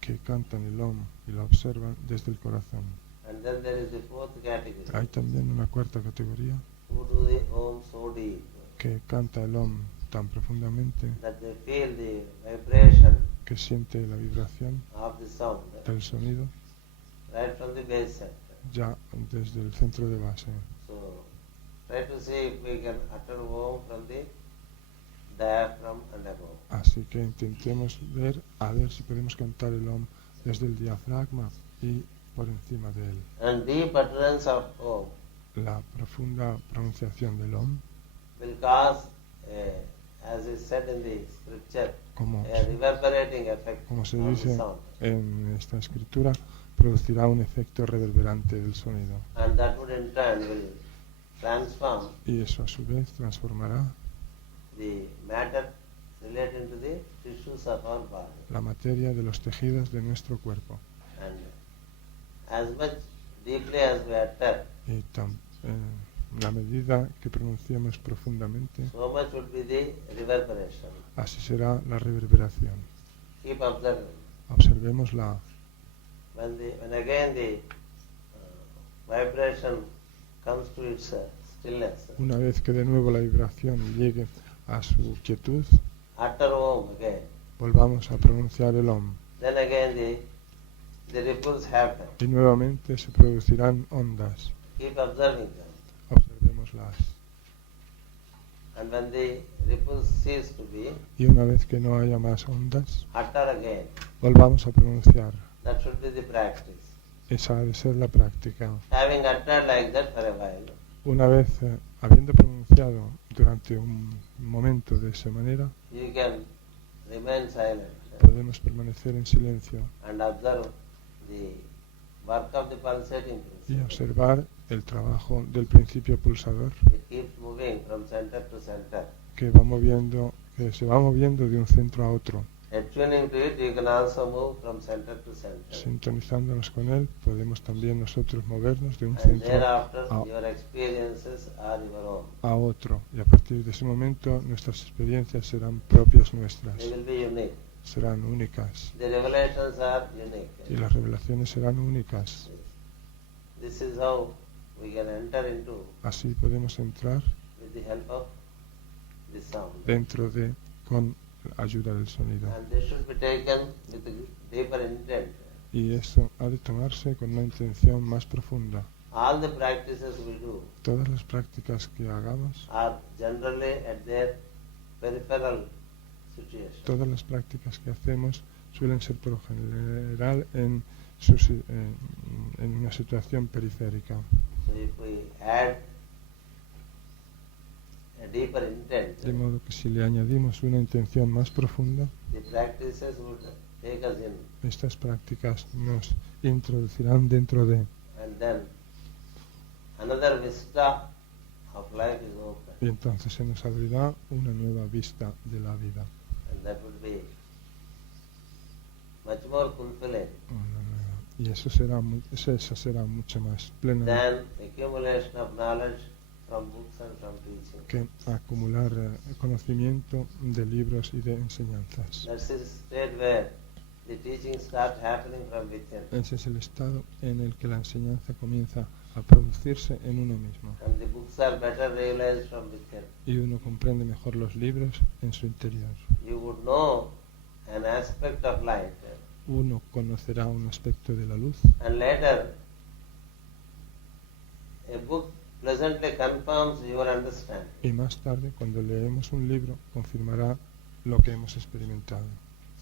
que cantan el Om y lo observan desde el corazón. And then there is the fourth category, Hay también una cuarta categoría who do the Om so deep que canta el Om tan profundamente that they feel the vibration que siente la vibración of the sound del sonido right from the base center. ya desde el centro de base. So try to see if we can utter Om from the diaphragm and above. Así que intentemos ver a ver si podemos cantar el Om desde el diafragma y por encima de él. And deep utterance of Om La profunda pronunciación del Om, will cause, as is said in the scripture, como, a reverberating effect como se on the dice sound. en esta escritura, producirá un efecto reverberante del sonido. And that would in turn will transform Y eso a su vez transformará the matter related to the tissues of our body. la materia de los tejidos de nuestro cuerpo. And as much deeply as we utter, Y la medida que pronunciemos profundamente, so much would be the reverberation. así será la reverberación. Keep observing. Observémosla. When again the vibration comes to its stillness, Una vez que de nuevo la vibración llegue a su quietud, utter Om again. volvamos a pronunciar el Om. Then again the ripples happen. Y nuevamente se producirán ondas. Keep observing them. Observémoslas. And when the ripples cease to be, Y una vez que no haya más ondas, utter again. volvamos a pronunciar. That should be the practice. Esa ha de ser la práctica. Having uttered like that for a while, Una vez habiendo pronunciado durante un momento de esa manera, you can remain silent podemos permanecer en silencio and observe the work of the pulsating y principle. observar el trabajo del principio pulsador It keeps moving from center to center. que se va moviendo de un centro a otro. Attuning to it, you can also move from center to center. Sintonizándonos con él, podemos también nosotros movernos de un And centro thereafter, a your experiences are your own. a otro. Y a partir de ese momento, nuestras experiencias serán propias nuestras, They will be unique. serán únicas. The revelations are unique. Y las revelaciones serán únicas. This is how we can enter into Así podemos entrar with the help of the sound. dentro de, con la ayuda del sonido. And this should be taken with a deeper intent. Y eso ha de tomarse con una intención más profunda. All the practices we do Todas las prácticas que hagamos, are generally at their peripheral situation. todas las prácticas que hacemos suelen ser por lo general en una situación periférica. So if we add a deeper intent, De modo que si le añadimos una intención más profunda, the practices would take us in, estas prácticas nos introducirán dentro de, and then another vista of life is open, y entonces se nos abrirá una nueva vista de la vida. and that would be much more fulfilling Una nueva. Y esa será mucho más plena than accumulation of knowledge from books and from teaching. que acumular conocimiento de libros y de enseñanzas. That's the state where the teaching starts happening from within, Ese es el estado en el que la enseñanza comienza a producirse en uno mismo. and the books are better realized from within. Y uno comprende mejor los libros en su interior. You would know an aspect of light uno conocerá un aspecto de la luz And later, a book pleasantly confirms your understanding. y más tarde, cuando leemos un libro, confirmará lo que hemos experimentado.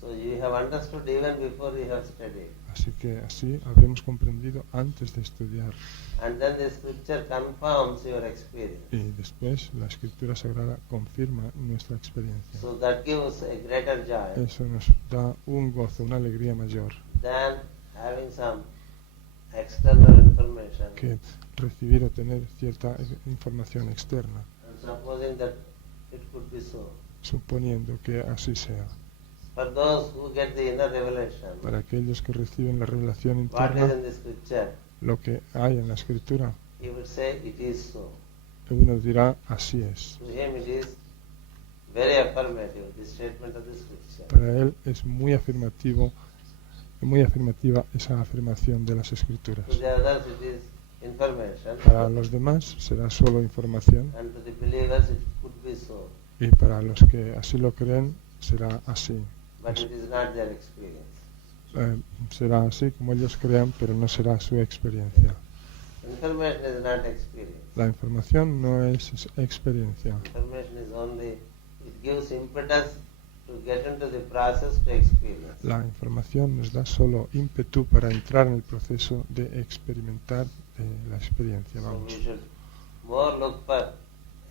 So you have understood even before you have studied. Así que así habremos comprendido antes de estudiar. And then the scripture confirms your experience. Y después la Escritura Sagrada confirma nuestra experiencia. So that gives a greater joy Eso nos da un gozo, una alegría mayor than having some external information que recibir o tener cierta información externa, and supposing that it could be so. suponiendo que así sea. For those who get the inner revelation, Para aquellos que reciben la revelación what is interna, in the scripture, lo que hay en la Escritura, he would say it is so. uno dirá así es. To him it is very affirmative, the statement of the scripture. Para él es muy afirmativa esa afirmación de las Escrituras. To the others it is information, Para los demás será solo información and to the believers it could be so, y para los que así lo creen será así. but it is not their experience. Será así como ellos crean, pero no será su experiencia. Information is not experience. La información no es experiencia. Information is only, it gives impetus to get into the process to experience. La información nos da solo ímpetu para entrar en el proceso de experimentar la experiencia. So Vamos. we should more look for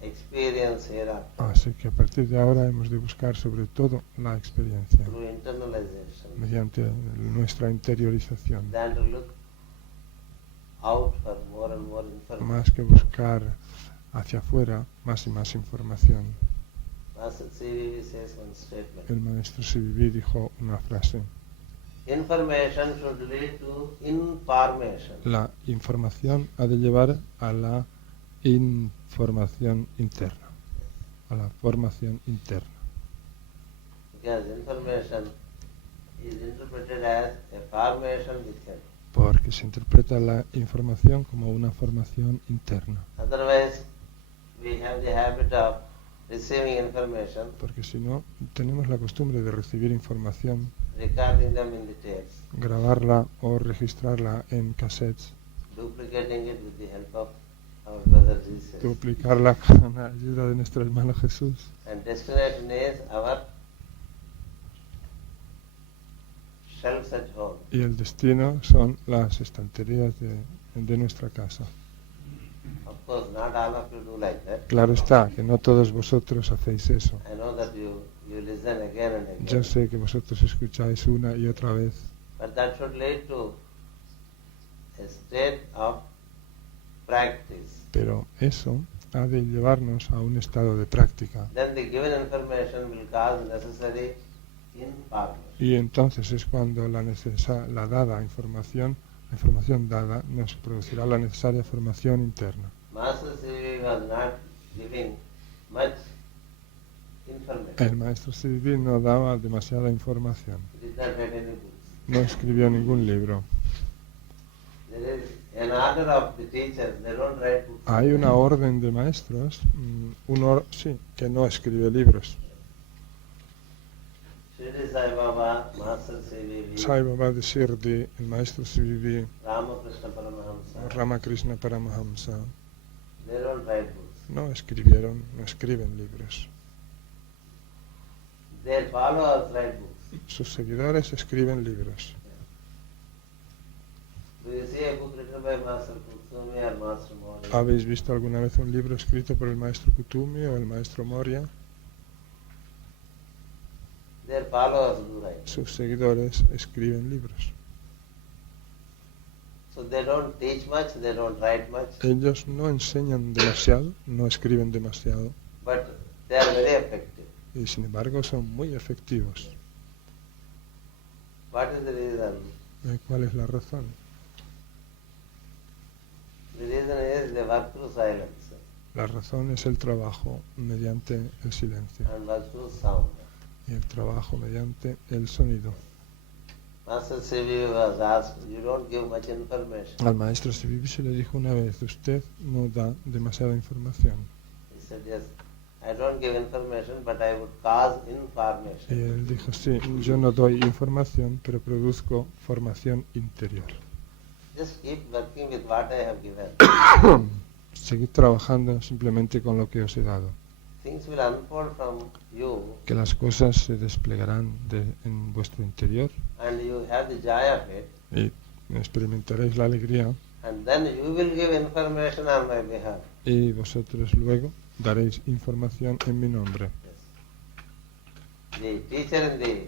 experience hereafter Así que a partir de ahora hemos de buscar sobre todo la experiencia through internalization mediante nuestra interiorización, than to look out for more and more information. más que buscar hacia afuera más y más información. Master CVV says one statement. El maestro Sivivi dijo una frase: Information should lead to information. la información ha de llevar a la información interna, a la formación interna, Because information is interpreted as a formation within. porque se interpreta la información como una formación interna, Otherwise, we have the habit of receiving information, porque si no tenemos la costumbre de recibir información, recording them in the tapes, grabarla o registrarla en cassettes, duplicating it with the help of our brother Jesus. duplicarla con la ayuda de nuestro hermano Jesús, And destination is our shelves at home. y el destino son las estanterías de nuestra casa. Of course, not all of you do like that. Claro está que no todos vosotros hacéis eso. I know that you listen again and again. Yo sé que vosotros escucháis una y otra vez, But that should lead to a state of practice. pero eso ha de llevarnos a un estado de práctica. Then the given information will cause necessary information. Y entonces es cuando la dada información, la información dada, nos producirá la necesaria formación interna. Master Sivi was not giving much information. El maestro Siddhi no daba demasiada información, He did not write any books. no escribió ningún libro. There is an order of the teachers, they don't write books. Hay una orden de maestros, sí, que no escribe libros. Shri Sai Baba, Master Sivi, Sai Baba de Shirdi, el maestro Siddhi, Ramakrishna Paramahamsa, Ramakrishna Paramahamsa, they don't write books. no escriben libros. Their followers write books. Sus seguidores escriben libros. Do you see a book written by Master Kutsumi or Master Mori? ¿Habéis visto alguna vez un libro escrito por el maestro Kutumi o el maestro Moria? Their followers do write. Sus seguidores escriben libros. So they don't teach much, they don't write much, Ellos no enseñan demasiado, no escriben demasiado, but they are very effective. y sin embargo son muy efectivos. What is the reason? ¿Cuál es la razón? The reason is they work through silence La razón es el trabajo mediante el silencio and work through sound. y el trabajo mediante el sonido. Master Sivi was asked, you don't give much information. Al maestro Sivivi se le dijo una vez, usted no da demasiada información. He said, yes, I don't give information, but I would cause Y information. él dijo, sí, yo no doy información, pero produzco formación interior. Just keep working with what I have given. Seguid trabajando simplemente con lo que os he dado. Things will unfold from you, Que las cosas se desplegarán en vuestro interior and you have the joy of it, y experimentaréis la alegría and then you will give information on my behalf. y vosotros luego daréis información en mi nombre. Yes. The teacher in the